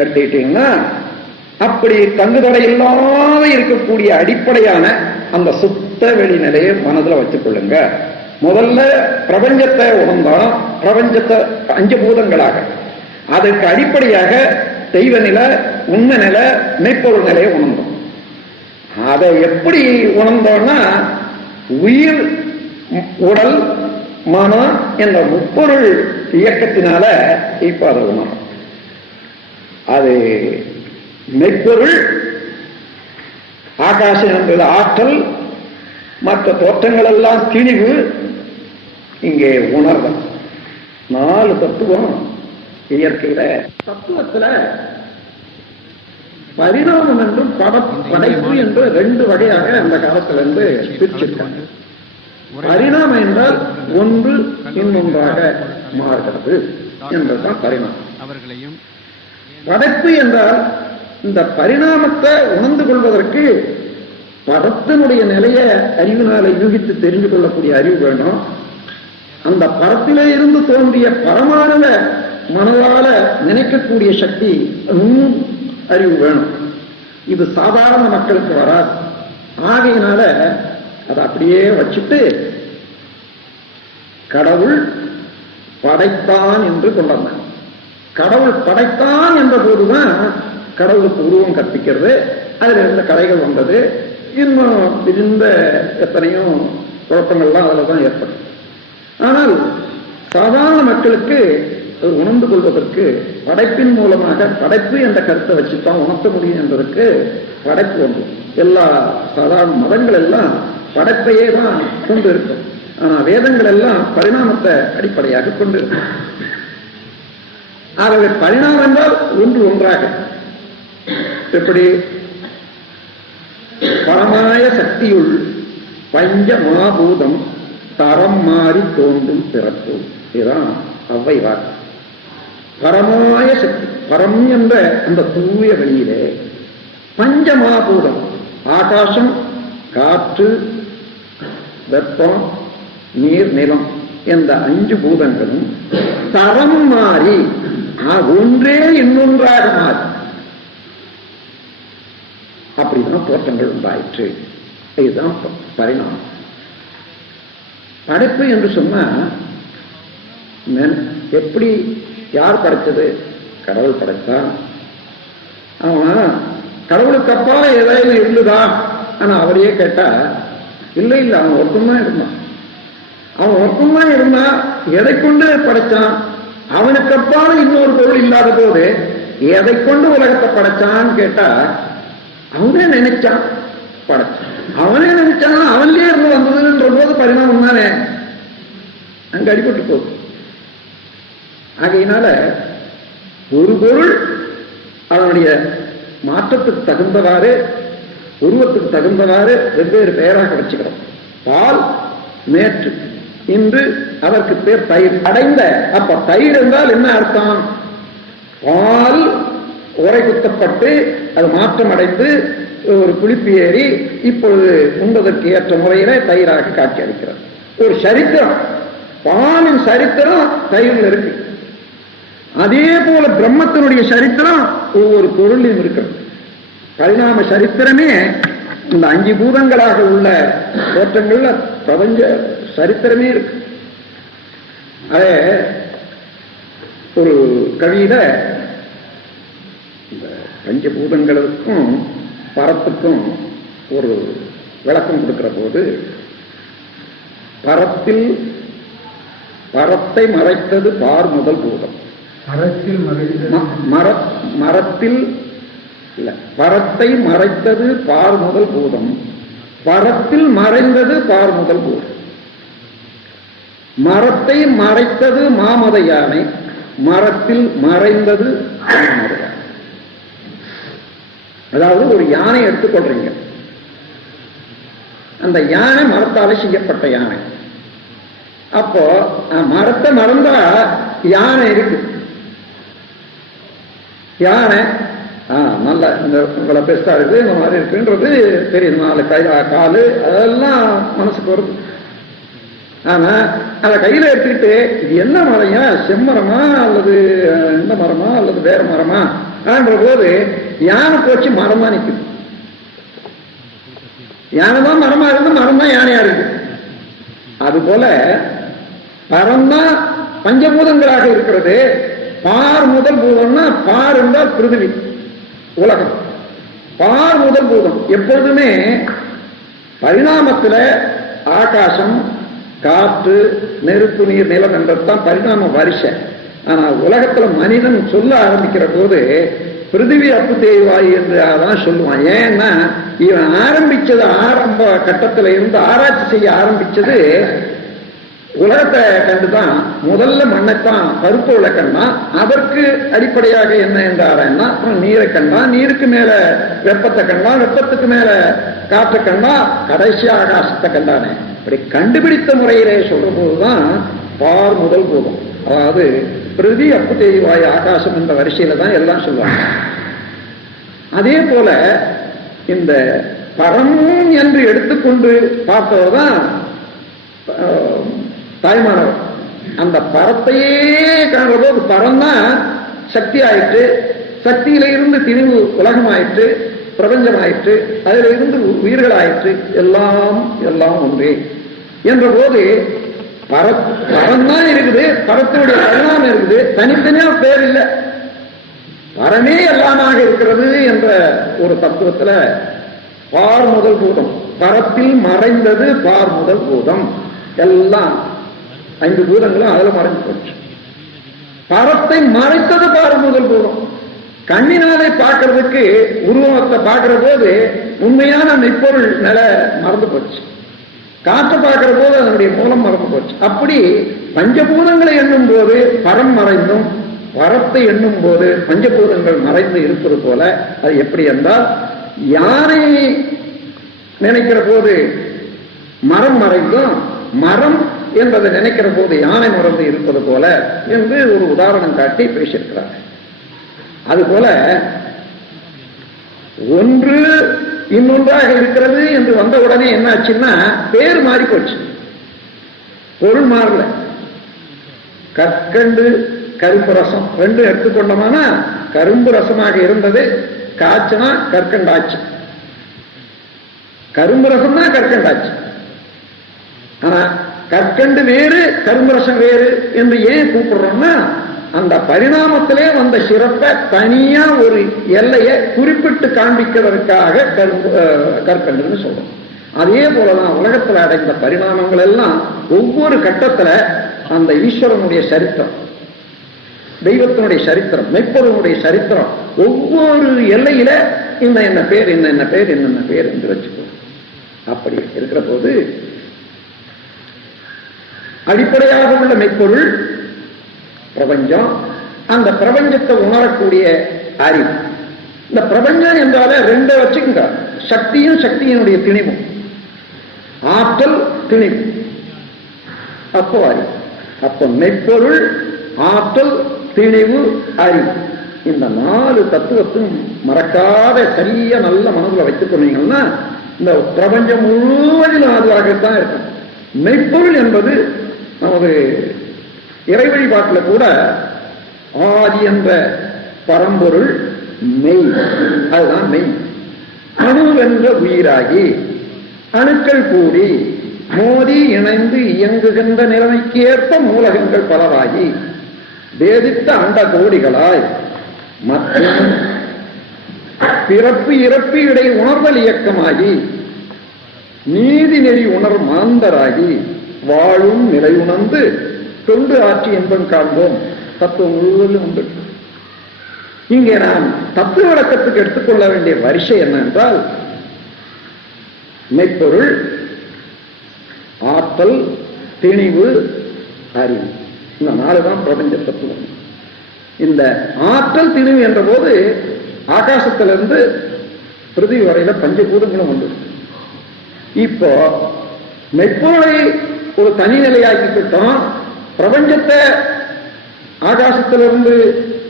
எடுத்துக்கிட்டீங்கன்னா அப்படி தங்குதடை இல்லாத இருக்கக்கூடிய அடிப்படையான அந்த சுத்த வெளி நிலையை மனதில் வச்சுக் கொள்ளுங்க. முதல்ல பிரபஞ்சத்தை உணர்ந்தோம், பிரபஞ்சத்தை 5 பூதங்களாக, அதற்கு அடிப்படையாக தெய்வ நிலை, உண்மை நிலை, மெய்ப்பொருள் நிலையை உணர்ந்தோம். அதை எப்படி உணர்ந்தோம்னா உயிர், உடல், மனம் என்ற முப்பொருள் இயக்கத்தினால இப்ப அதை உணரும். அது மெய்ப்பொருள் ஆகாசம் என்பது ஆற்றல், மற்ற தோற்றங்கள் எல்லாம் திணிவு. இங்கே உணர்தல் 4 தத்துவம் இயற்கையில. தத்துவத்துல பரிணாமம் என்றும் படைப்பு என்று 2 வகையாக அந்த காலத்துல இருந்து பிரிச்சிருக்காங்க. பரிணாமம் என்றால் ஒன்று இன்னொன்றாக மாறுகிறது என்பதுதான் பரிணாமம். படைப்பு என்றால் இந்த பரிணாமத்தை உணர்ந்து கொள்வதற்கு பரத்தினுடைய நிலையை அறிவினால யூகித்து தெரிந்து கொள்ளக்கூடிய அறிவு வேணும். அந்த பரத்திலே இருந்து தோன்றிய பரமானத மனதால நினைக்கக்கூடிய சக்தி அறிவு வேணும். இது சாதாரண மக்களுக்கு வராது. ஆகையினால அதை அப்படியே வச்சுட்டு கடவுள் படைத்தான் என்று கொண்டாங்க. கடவுள் படைத்தான் என்ற போதுதான் கடவுளுக்கு உருவம் கற்பிக்கிறது. அதுல இருந்த கலைகள் வந்தது. இன்னும் இருந்த எத்தனையோ குழப்பங்கள்லாம் அதில் தான் ஏற்படும். ஆனால் சாதாரண மக்களுக்கு உணர்ந்து கொள்வதற்கு படைப்பின் மூலமாக படைப்பு என்ற கருத்தை வச்சுதான் உணர்த்த முடியும் என்பதற்கு படைப்பு ஒன்று. எல்லா சாதாரண மதங்கள் எல்லாம் படைப்பையே தான் கொண்டு இருக்கும். ஆனா வேதங்கள் எல்லாம் பரிணாமத்தை அடிப்படையாக கொண்டு இருக்கும். ஆகவே பரிணாமம் என்றால் ஒன்றாக எப்படி பரமாய சக்தியுள் பஞ்ச மாபூதம் தரம் மாறி தோன்றும் பிறப்பு. இதுதான் அவ்வை வாக்கு. பரமாய சக்தி, பரம் என்ற அந்த தூய வெளியிலே பஞ்சமாபூதம் ஆகாசம், காற்று, வெப்பம், நீர், நிலம் என்ற 5 பூதங்களும் தரம் மாறி ஒன்றே இன்னொன்றாக மாறி அப்படிதான் தோற்றங்கள் உண்டாயிற்று. இதுதான் பரிணாமம். படைப்பு என்று சொன்னா எப்படி, யார் படைத்தது? கடவுள் படைத்தான். ஆமா, கடவுளுக்கு அப்பால ஏதாவது இருந்துதா? ஆனா அவரையே கேட்டா இல்லை இல்லை, அவன் ஒருத்தந்தான் இருந்தான். அவன் ஒருத்தந்தான் இருந்தா எதை கொண்டு படைச்சான்? அவனுக்கு அப்பாலும் இன்னொரு பொருள் இல்லாத போது எதை கொண்டு உலகத்தை படைச்சான்னு கேட்டா அவனே நினைச்சான் படைச்சான். அவனே நினைச்சான், அவன்லயே இருந்து வந்ததுன்ற போது பரிணாமம் தானே அங்க அடிபட்டு போகுது. ஆகையினால ஒரு பொருள் அதனுடைய மாற்றத்துக்கு தகுந்தவாறு, உருவத்துக்கு தகுந்தவாறு வெவ்வேறு பெயராக வச்சுக்கிறோம். பால் நேற்று, இன்று அதற்கு பேர் தயிர் அடைந்த. அப்ப தயிர் என்றால் என்ன அர்த்தம்? பால் உரை குத்தப்பட்டு அது மாற்றம் அடைந்து ஒரு புளிப்பு ஏறி இப்பொழுது உண்பதற்கு ஏற்ற முறையில தயிராக காட்சி அளிக்கிறது. ஒரு சரித்திரம், பாலின் சரித்திரம் தயிரில் இருக்கு. அதே போல பிரம்மத்தினுடைய சரித்திரம் ஒவ்வொரு பொருளிலும் இருக்கிறது. பரிணாம சரித்திரமே இந்த 5 பூதங்களாக உள்ள தோற்றங்கள்ல பிரபஞ்ச சரித்திரமே இருக்கு. அதே ஒரு கவியில இந்த பஞ்சபூதங்களுக்கும் பரத்துக்கும் ஒரு விளக்கம் கொடுக்கிற போது, பரத்தை மறைத்தது பார் முதல் பூதம். மரத்தில் இல்ல, பரத்தை மறைத்தது பார் முதல் பூதம், பரத்தில் மறைந்தது பார் முதல் பூதம். மரத்தை மறைத்தது மாமத யானை, மரத்தில் மறைந்தது மாமத யானை. அதாவது ஒரு யானை எடுத்துக்கொள்றீங்க, அந்த யானை மரத்தால செய்யப்பட்ட யானை. அப்போ மரத்தை மறந்தா யானை இருக்கு. யானை நல்ல இந்த உங்களை பெருசா இருக்கு, இந்த மாதிரி இருக்குன்றது தெரியும். 4 காலு அதெல்லாம் மனசுக்கு வருது. ஆனா அதை கையில எடுத்துக்கிட்டு இது என்ன மரமா, செம்மரமா அல்லது இந்த மரமா அல்லது வேற மரமா ஆன்ற போது யானை போச்சு மரம் தான் நிற்குது. யானை தான் மரமா இருந்து மரம் தான் யானையா இருக்கு. அது போல பரம்தான் பஞ்சபூதங்களாக இருக்கிறது. பார் முதல் பூதம்னா, பார் என்றால் பிருத்திவி உலகம். பார் முதல் பூதம் எப்பொழுதுமே பரிணாமத்தில் ஆகாசம், காற்று, நெருப்பு, நீர், நிலம் என்றதான் பரிணாம வரிசை. ஆனா உலகத்துல மனிதன் சொல்ல ஆரம்பிக்கிற போது பிருத்திவி அப்பு தேய்வாய் என்று அதான் சொல்லுவான். ஏன்னா இவன் ஆரம்பிச்சது, ஆரம்ப கட்டத்துல இருந்து ஆராய்ச்சி செய்ய ஆரம்பிச்சது உலகத்தை கண்டுதான். முதல்ல மண்ணைத்தான் கருப்பு உலகன்னா, அதற்கு அடிப்படையாக என்ன என்றாரன்னா அப்புறம் நீரை கண்டா, நீருக்கு மேல வெப்பத்தை கண்டா, வெப்பத்துக்கு மேல காற்றை கண்டா, கடைசி ஆகாசத்தை கண்டானே. இப்படி கண்டுபிடித்த முறையிலே சொல்ற போதுதான் பார் முதல் பூதம். அதாவது பிருதி அப்பு தேய்வாய் ஆகாசம் என்ற வரிசையில தான் எல்லாம் சொல்லுவாங்க. அதே போல இந்த பரம் என்று எடுத்துக்கொண்டு பார்த்தவர்தான் தாய்மானவர். அந்த பரத்தையே காண்ற போது பரம்தான் சக்தி ஆயிற்று, சக்தியில இருந்து திணிவு உலகமாயிற்று, பிரபஞ்சம் ஆயிற்று, அதில் இருந்து உயிர்கள் ஆயிற்று, எல்லாம் எல்லாம் ஒன்றே என்ற போது பரம்தான் இருக்குது. பரத்தினுடைய பரிணாமம் இருக்குது, தனித்தனியா பேர் இல்லை, பரமே எல்லாமாக இருக்கிறது என்ற ஒரு தத்துவத்துல பார் முதல் பூதம், பரத்தில் மறைந்தது பார் முதல் பூதம். எல்லாம் 5 பூதங்களும் அதுல மறைஞ்சு போச்சு. பரத்தை மறைத்தது பார் முதல் பூதம். கண்ணினாலே பார்க்கறதுக்கு உருவத்தை பார்க்கிற போது உண்மையான மெய்ப்பொருள் நில மறந்து போச்சு. காற்றை பார்க்கிற போது அதனுடைய மூலம் மறந்து போச்சு. அப்படி பஞ்சபூதங்களை எண்ணும் போது பரம் மறைந்தும், பரத்தை எண்ணும் போது பஞ்சபூதங்கள் மறைந்து இருப்பது போல. அது எப்படி என்றால், யானை நினைக்கிற போது மரம் மறைந்தும், மரம் என்பதை நினைக்கிற போது யானை மறந்து இருப்பது போல என்று ஒரு உதாரணம் காட்டி பேசியிருக்கிறார். அதுபோல ஒன்று இன்னொன்றாக இருக்கிறது என்று வந்த உடனே என்ன ஆச்சுன்னா பேர் மாறி போச்சு, பொருள் மாறல. கற்கண்டு கரும்பு ரசம் 2 எடுத்துக்கொண்டோம்னா கரும்பு ரசமாக இருந்தது, காய்ச்சனா கற்கண்டாச்சு. கரும்பு ரசம் தான் கற்கண்டாச்சு. ஆனா கற்கண்டு வேறு கரும்பு ரசம் வேறு என்று ஏன் கூப்பிடுறோம்னா, அந்த பரிணாமத்திலே வந்த சிறப்பை தனியா ஒரு எல்லையை குறிப்பிட்டு காண்பிக்கிறதுக்காக கற்கண்டுன்னு சொல்றோம். அதே போலதான் உலகத்தில் அடைந்த பரிணாமங்கள் எல்லாம் ஒவ்வொரு கட்டத்துல அந்த ஈஸ்வரனுடைய சரித்திரம், தெய்வத்தினுடைய சரித்திரம், மெய்ப்பொருளுடைய சரித்திரம் ஒவ்வொரு எல்லையில என்ன பேர் என்னென்ன பேர் என்னென்ன பேர் என்று வச்சுக்கோ. அப்படி இருக்கிற போது அடிப்படையாக உள்ள மெய்ப்பொருள் பிரபஞ்சம், அந்த பிரபஞ்சத்தை உணரக்கூடிய அறிவு. இந்த பிரபஞ்சம் என்றால ரெண்டை வச்சுக்கோங்க, சக்தியும் சக்தியினுடைய திணிவும், ஆற்றல் திணிவு, அப்போ அறிவு. அப்போ மெய்ப்பொருள், ஆற்றல், திணிவு, அறிவு, இந்த 4 தத்துவத்தும் மறக்காத சரியா நல்ல மனதில் வைத்துக் கொண்டீங்கன்னா இந்த பிரபஞ்சம் முழுவதும் அதுவாகத்தான் இருக்கும். மெய்ப்பொருள் என்பது நமது இறை வழிபாட்டில் கூட ஆதி என்ற பரம்பொருள் மெய், அதுதான் மெய். அணு என்ற உயிராகி அணுக்கள் கூடி மோதி இணைந்து இயங்குகின்ற நிலைமைக்கு ஏற்ப மூலகங்கள் பலவாகி வேதித்த அண்ட கோடிகளாய் மற்றும் பிறப்பு இறப்பு இடை உணர்தல் இயக்கமாகி நீதி நெறி உணர் மாந்தராகி வாழும் நிலை உணர்ந்து தொண்டு ஆட்சி என்பன் காண்போம். தத்துவம் முழுவதும் உண்டு. இங்கே நாம் தத்துவ விளக்கத்துக்கு எடுத்துக்கொள்ள வேண்டிய வரிசை என்னவென்றால் மெய்ப்பொருள், ஆற்றல், திணிவு, அறிவு, இந்த 4 தான் பிரபஞ்ச தத்துவம். இந்த ஆற்றல் திணிவு என்ற போது ஆகாசத்திலிருந்து பிருத்திவி வரையில பஞ்சபூதங்களும் உண்டு. இப்போ மெய்ப்பொருளை ஒரு தனி நிலையாக்கிக்கிட்டோம், பிரபஞ்சத்தை ஆகாசத்திலிருந்து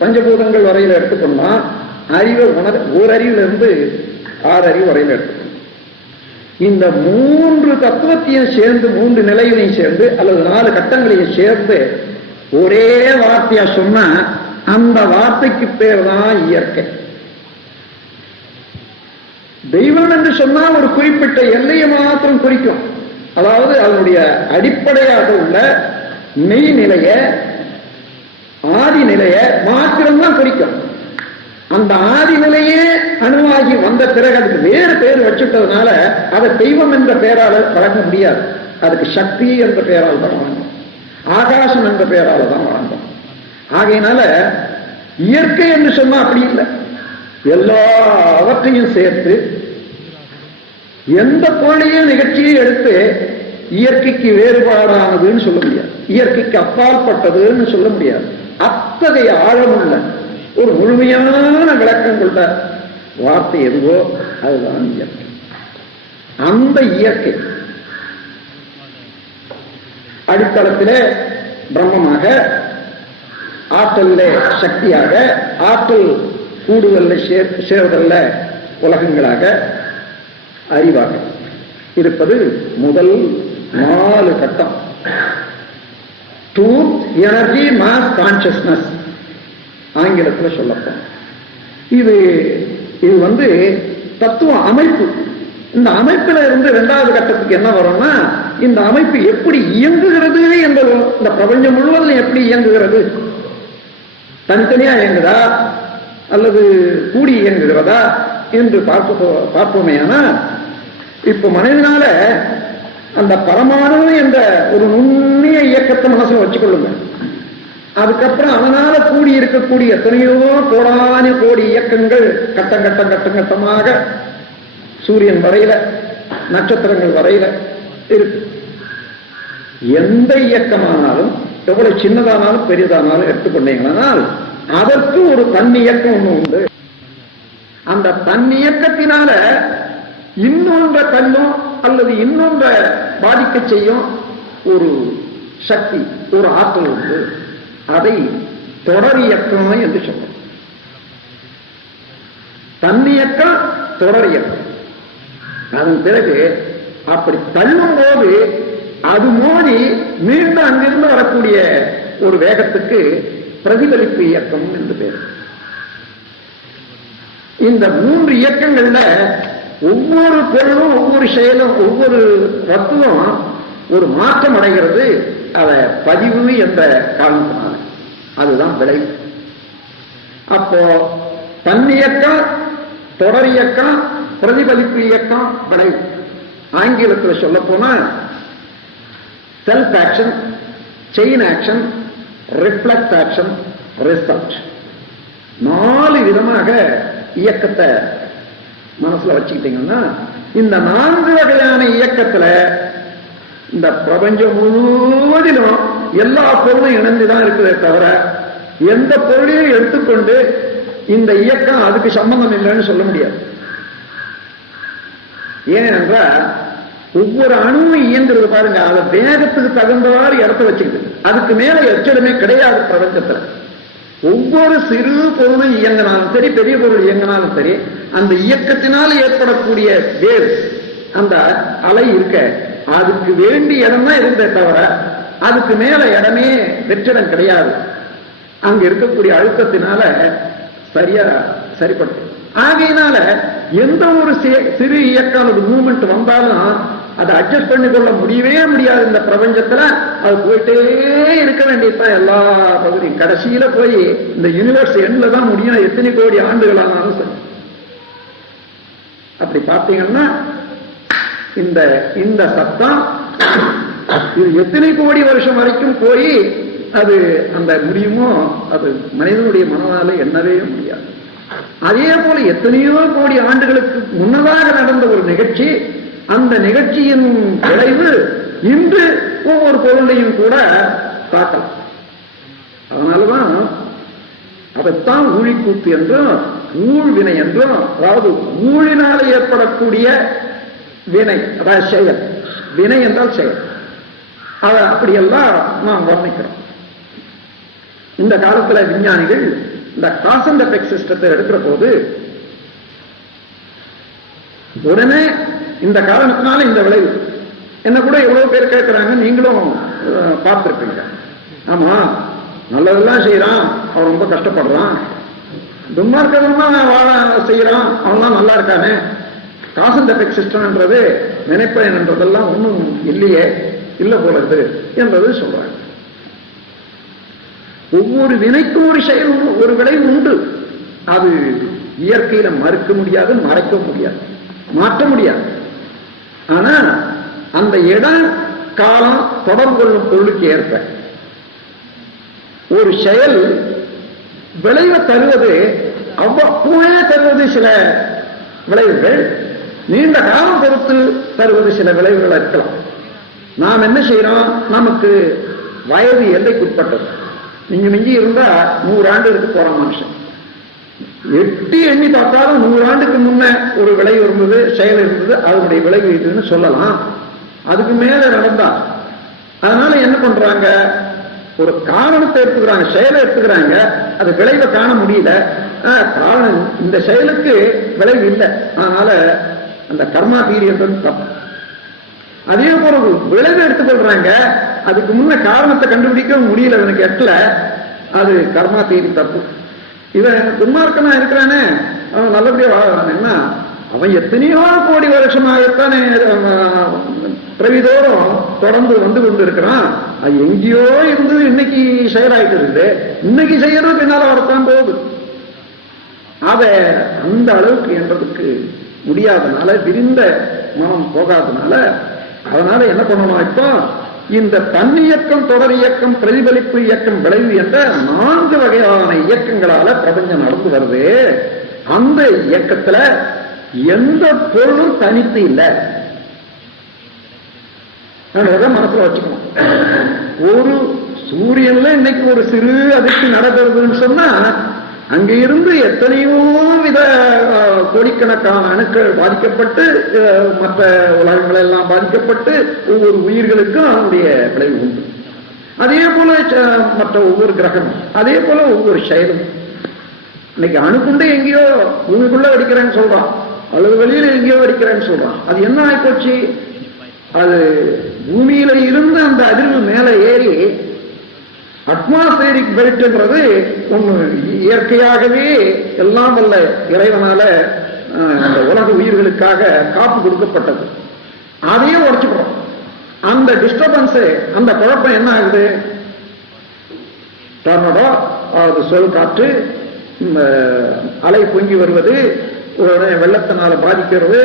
பஞ்சபூதங்கள் வரையில எடுத்துக்கொண்டா அறிவை ஓரறிவிலிருந்து 6 அறிவு வரையில எடுத்துக்கணும். இந்த 3 தத்துவத்தையும் சேர்ந்து 3 நிலைகளையும் சேர்ந்து அல்லது 4 கட்டங்களையும் சேர்ந்து ஒரே வார்த்தையா சொன்னா அந்த வார்த்தைக்கு பேர் தான் இயற்கை. தெய்வம் என்று சொன்னா ஒரு குறிப்பிட்ட எல்லையை மாத்திரம் குறிக்கும். அதாவது அதனுடைய அடிப்படையாக உள்ள மெய்நிலைய, ஆதி நிலைய மாத்திரம்தான் குறிக்கும். அந்த ஆதி நிலையே அணுவாகி வந்த பிறகு அதுக்கு வேறு பேர் வச்சுட்டதுனால அதை தெய்வம் என்ற பெயரால் வழங்க முடியாது. அதுக்கு சக்தி என்ற பெயரால் தான் வழங்கும், ஆகாசம் என்ற பெயரால் தான் வழங்கும். ஆகையினால இயற்கை என்று சொன்னா அப்படி இல்லை. எல்லாவற்றையும் சேர்த்து எந்த பொருளையும் நிகழ்ச்சியை எடுத்து இயற்கைக்கு வேறுபாடானதுன்னு சொல்ல முடியாது, இயற்கைக்கு அப்பாற்பட்டதுன்னு சொல்ல முடியாது. அத்தகைய ஆழமுள்ள ஒரு முழுமையான விளக்கம் கொண்ட வார்த்தை எதுவோ அதுதான் இயற்கை. அந்த இயற்கை அடித்தளத்திலே பிரம்மமாக, ஆற்றலிலே சக்தியாக, ஆற்றல் கூடுதல்ல சேர்தல்ல உலகங்களாக, அறிவாக இருப்பது முதல் 4 கட்டம். ட்ரூத், எனர்ஜி, மாஸ், கான்சியஸ்னஸ் ஆங்கிலத்தில் சொல்லப்படும். இது தத்துவ அமைப்பு. இந்த அமைப்புல இருந்து 2வது கட்டத்துக்கு என்ன வரும்னா இந்த அமைப்பு எப்படி இயங்குகிறது என்பது, இந்த பிரபஞ்சம் முழுவதும் எப்படி இயங்குகிறது, தனித்தனியா இயங்குதா அல்லது கூடி இயங்குகிறதா என்று பார்ப்போமே. ஆனால் இப்ப மனிதனால அந்த பரமாணு என்ற ஒரு நுண்ணிய இயக்கத்தை மனசுல வச்சுக்கொள்ளுங்க. அதுக்கப்புறம் அவனால கூடி இருக்கக்கூடிய எத்தனையோ கோடான கோடி இயக்கங்கள் கட்டமாக சூரியன் வரையில, நட்சத்திரங்கள் வரையில இருக்கு. எந்த இயக்கமானாலும் எவ்வளவு சின்னதானாலும் பெரியதானாலும் எடுத்துக்கொண்டீங்களானால் அதற்கு ஒரு தன்னியக்கம் ஒண்ணு உண்டு. அந்த தன்னியக்கத்தினால இன்னொன்ற தன்னும் அல்லது இன்னொன்ற பாதிக்க செய்யும் ஒரு சக்தி, ஒரு ஆற்றல் உண்டு. அதை தொடர் இயக்கம் என்று சொல்றோம். தன்னியக்கம், தொடர் இயக்கம். அதன் பிறகு அப்படி தள்ளும் போது அது மோதி மீண்டும் அங்கிருந்து வரக்கூடிய ஒரு வேகத்துக்கு பிரதிபலிப்பு இயக்கம் என்று பேர். இந்த 3 இயக்கங்கள்ல ஒவ்வொரு பொருளும், ஒவ்வொரு செயலும், ஒவ்வொரு தத்துவம் ஒரு மாற்றம் அடைகிறது. அதை பதிவு என்ற காரணத்தினால அதுதான் விளைவு. அப்போ தன்னியக்கம், தொடர் இயக்கம், பிரதிபலிப்பு இயக்கம், விளைவு. ஆங்கிலத்தில் சொல்ல போனா self action, chain action, reflect action, result. 4 விதமாக இயக்கத்தை மனசுல வச்சுக்கிட்டீங்கன்னா, இந்த 4 வகையான இயக்கத்துல இந்த பிரபஞ்சம் முழுவதிலும் எல்லா பொருளும் இணைந்துதான் இருக்குதே தவிர எந்த பொருளையும் எடுத்துக்கொண்டு இந்த இயக்கம் அதுக்கு சம்பந்தம் இல்லைன்னு சொல்ல முடியாது. ஏனென்றால் ஒவ்வொரு அணுவும் இயங்குறது பாருங்க, அதை வேகத்துக்கு தகுந்தவாறு இடத்த வச்சுக்குது. அதுக்கு மேல எச்சடமே கிடையாது பிரபஞ்சத்துல. ஒவ்வொரு சிறு பொருளும் இயங்கினாலும் சரி, பெரிய பொருள் இயங்கினாலும் சரி, அந்த இயக்கத்தினால் ஏற்படக்கூடிய வேவ், அந்த அலை இருக்க, அதுக்கு வேண்டிய இடம் தான் இருந்தே தவிர அதுக்கு மேல இடமே வெற்றிடம் கிடையாது. அங்க இருக்கக்கூடிய அழுத்தத்தினால சரியா சரிப்பட்டு, ஆகையினால எந்த ஒரு சிறு இயக்கம் ஒரு மூவ்மெண்ட் வந்தாலும் அதை அட்ஜஸ்ட் பண்ணி கொள்ள முடியவே முடியாது. இந்த பிரபஞ்சத்துல அது போயிட்டே இருக்க வேண்டியதுதான் எல்லா பகுதியும். கடைசியில போய் இந்த யூனிவர்ஸ் எண்ட்ல தான் முடியும், எத்தனை கோடி ஆண்டுகளானாலும் சரி. அப்படி பார்த்தீங்கன்னா இந்த இந்த சத்தம் இது எத்தனை கோடி வருஷம் வரைக்கும் போய் அது அந்த முடியுமோ அது மனிதனுடைய மனதால எண்ணவே முடியாது. அதே போல எத்தனையோ கோடி ஆண்டுகளுக்கு முன்னதாக நடந்த ஒரு நிகழ்ச்சி, அந்த நிகழ்ச்சியின் விளைவு இன்று ஒவ்வொரு பொருளையும் கூட காட்டலாம். அதனாலதான் அதைத்தான் ஊழிக்கூத்து என்றும் ஊழ்வினை என்றும், அதாவது ஊழினால ஏற்படக்கூடிய வினை, அதாவது செயல். வினை என்றால் செயல். அதை அப்படியெல்லாம் நாம் வர்ணிக்கிறோம். இந்த காலத்துல விஞ்ஞானிகள் இந்த காஸ் அண்ட் எஃபெக்ட் சிஸ்டத்தை எடுக்கிற போது உடனே இந்த காரணத்தினால இந்த விளைவு என்ன கூட எவ்வளவு பேர் கேட்கிறாங்க, நீங்களும் பார்த்திருப்பீங்க. ஆமா, நல்லதெல்லாம் செய்யறான், அவன் ரொம்ப கஷ்டப்படுறான், துன்மார்க்கமா வாழ செய்யறான், அவன்லாம் நல்லா இருக்கானே, காஸ் அண்ட் எஃபெக்ட் சிஸ்டம்ன்றது நினைப்பேன் என்றதெல்லாம் ஒன்றும் இல்லையே, இல்லை போலது என்பது சொல்றாங்க. ஒவ்வொரு வினைக்கும் ஒரு செயல், ஒரு விளைவு உண்டு. அது இயற்கையில மறுக்க முடியாது, மறைக்க முடியாது, மாற்ற முடியாது. ஆனா அந்த இடம் காலம் தொடர்பு கொள்ளும் பொருளுக்கு ஏற்ப ஒரு செயல் விளைவை தருவது, அவ்வப்போவே தருவது சில விளைவுகள், நீண்ட காலம் பொறுத்து தருவது சில விளைவுகள் இருக்கலாம். நாம் என்ன செய்யறோம், நமக்கு வயது எல்லைக்குட்பட்டது. நீங்க மிஞ்சி இருந்தா 100 ஆண்டு இருக்கு போறான் மனுஷன். எட்டி எண்ணி பார்த்தாலும் 100 ஆண்டுக்கு முன்ன ஒரு விளைவு இருந்தது, செயல் இருந்தது, அதனுடைய விளைவு இதுன்னு சொல்லலாம். அதுக்கு மேல நடந்தா அதனால என்ன பண்றாங்க, ஒரு காரணத்தை எடுத்துக்கிறாங்க, செயலை எடுத்துக்கிறாங்க, அது விளைவை காண முடியல. காரணம் இந்த செயலுக்கு விளைவு இல்லை, அதனால அந்த கர்மா பீரியட் தப்பு. அதே போல விளைவை எடுத்துக்கொள்றாங்க, அதுக்கு முன்ன காரணத்தை கண்டுபிடிக்க முடியல, எனக்கு எட்டல, அது கர்மா தீரி தப்பு. இவன் துன்மார்க்கனா இருக்கிறானே, அவன் நல்லபடியா வாழறான்னா, அவன் எத்தனையோ கோடி வருஷமாகத்தானே பிரவிதோறும் தொடர்ந்து வந்து கொண்டு இருக்கிறான். அது எங்கேயோ இருந்தது, இன்னைக்கு செயலாயிட்டு இருக்குது, இன்னைக்கு செய்யறது பின்னால வரத்தான் போகுது. அத அந்த அளவுக்கு என்றதுக்கு முடியாதனால, விரிந்த மனம் போகாதனால, அதனால என்ன பண்ணணும், இப்போ இந்த தன்னியக்கம், தொடர் இயக்கம், பிரதிபலிப்பு இயக்கம், விளைவு என்ற 4 வகையான இயக்கங்களால பிரபஞ்சம் நடந்து வருது. அந்த இயக்கத்துல எந்த பொருளும் தனித்து இல்லை, மனசுல வச்சுக்கணும். ஒரு சூரியன்ல இன்னைக்கு ஒரு சிறு அதிர்ச்சி நடக்கிறதுன்னு சொன்னா, அங்க இருந்து எத்தனையோ வித கோடிக்கணக்கான அணுக்கள் பாதிக்கப்பட்டு, மற்ற உலகங்கள் எல்லாம் பாதிக்கப்பட்டு, ஒவ்வொரு உயிர்களுக்கும் அதனுடைய விளைவு உண்டு. அதே போல மற்ற ஒவ்வொரு கிரகமும், அதே போல ஒவ்வொரு செயலும். இன்னைக்கு அணுக்குண்டு எங்கேயோ பூமிக்குள்ள வெடிக்கிறேன்னு சொல்றான், அல்லது வெளியில எங்கேயோ வெடிக்கிறேன்னு சொல்றான். அது என்ன ஆயிப்போச்சு, அது பூமியில இருந்து அந்த அதிர்வு மேல ஏறி அட்மாஸ்பியரிக் பெல்ட்ன்றது ஒண்ணு இயற்கையாகவே எல்லாம் வல்ல இறைவனால அந்த உலக உயிர்களுக்காக காப்பு கொடுக்கப்பட்டது. அதையே உடைச்சுக்கிறோம். அந்த டிஸ்டர்பன்ஸ், அந்த குழப்பம் என்ன ஆகுது, டொர்னடோ, அதாவது சொல் காற்று, அலை பொங்கி வருவது, வெள்ளத்தினால பாதிக்கிறது,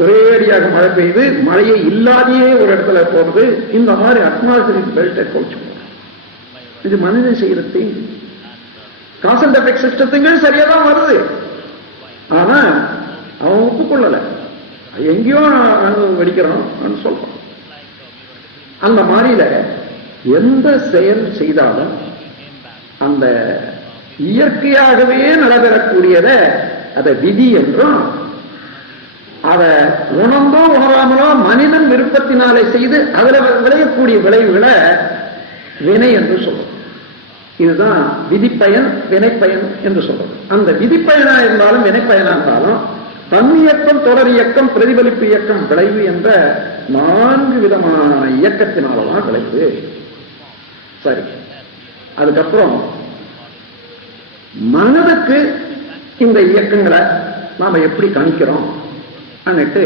ஒரே அடியாக மழை பெய்யுது, மழையே இல்லாதையே ஒரு இடத்துல போறது. இந்த மாதிரி அட்மாஸ்பியரிக் பெல்ட்டை கோச்சு. இது மனிதன் செய்யறது. காஸ் அண்ட் எஃபெக்ட் சிஸ்டத்துங்க சரியா தான் வருது. ஆனா அவன் ஒப்புக்கொள்ளல. எங்கேயோ வெடிக்கிறோம் சொல்றான். அந்த மாதிரில எந்த செயல் செய்தாலும் அந்த இயற்கையாகவே நடைபெறக்கூடியத அதை விதி என்றும், அதை உணர்ந்தோ உணராமலோ மனிதன் விருப்பத்தினாலே செய்து அதுல விளையக்கூடிய விளைவுகளை வினை என்று சொல்றோம். இதுதான் விதிப்பயன் வினைப்பயன் என்று சொல்றது. அந்த விதிப்பயனா இருந்தாலும் வினைப்பயனா இருந்தாலும் தன்னியக்கம், தொடர் இயக்கம், பிரதிபலிப்பு இயக்கம், விளைவு என்ற 4 விதமான இயக்கத்தினாலதான் விளைவு. சரி, அதுக்கப்புறம் மனதுக்கு இந்த இயக்கங்களை நாம எப்படி கணிக்கிறோம் அன்னிட்டு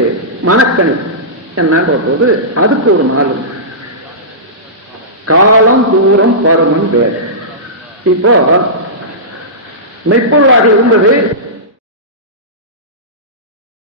மனக்கணி என்னன்ற போது அதுக்கு ஒரு நாள் காலம், தூரம், பருமன், வேகம். இப்போ மெய்ப்பொருளாக இருந்தது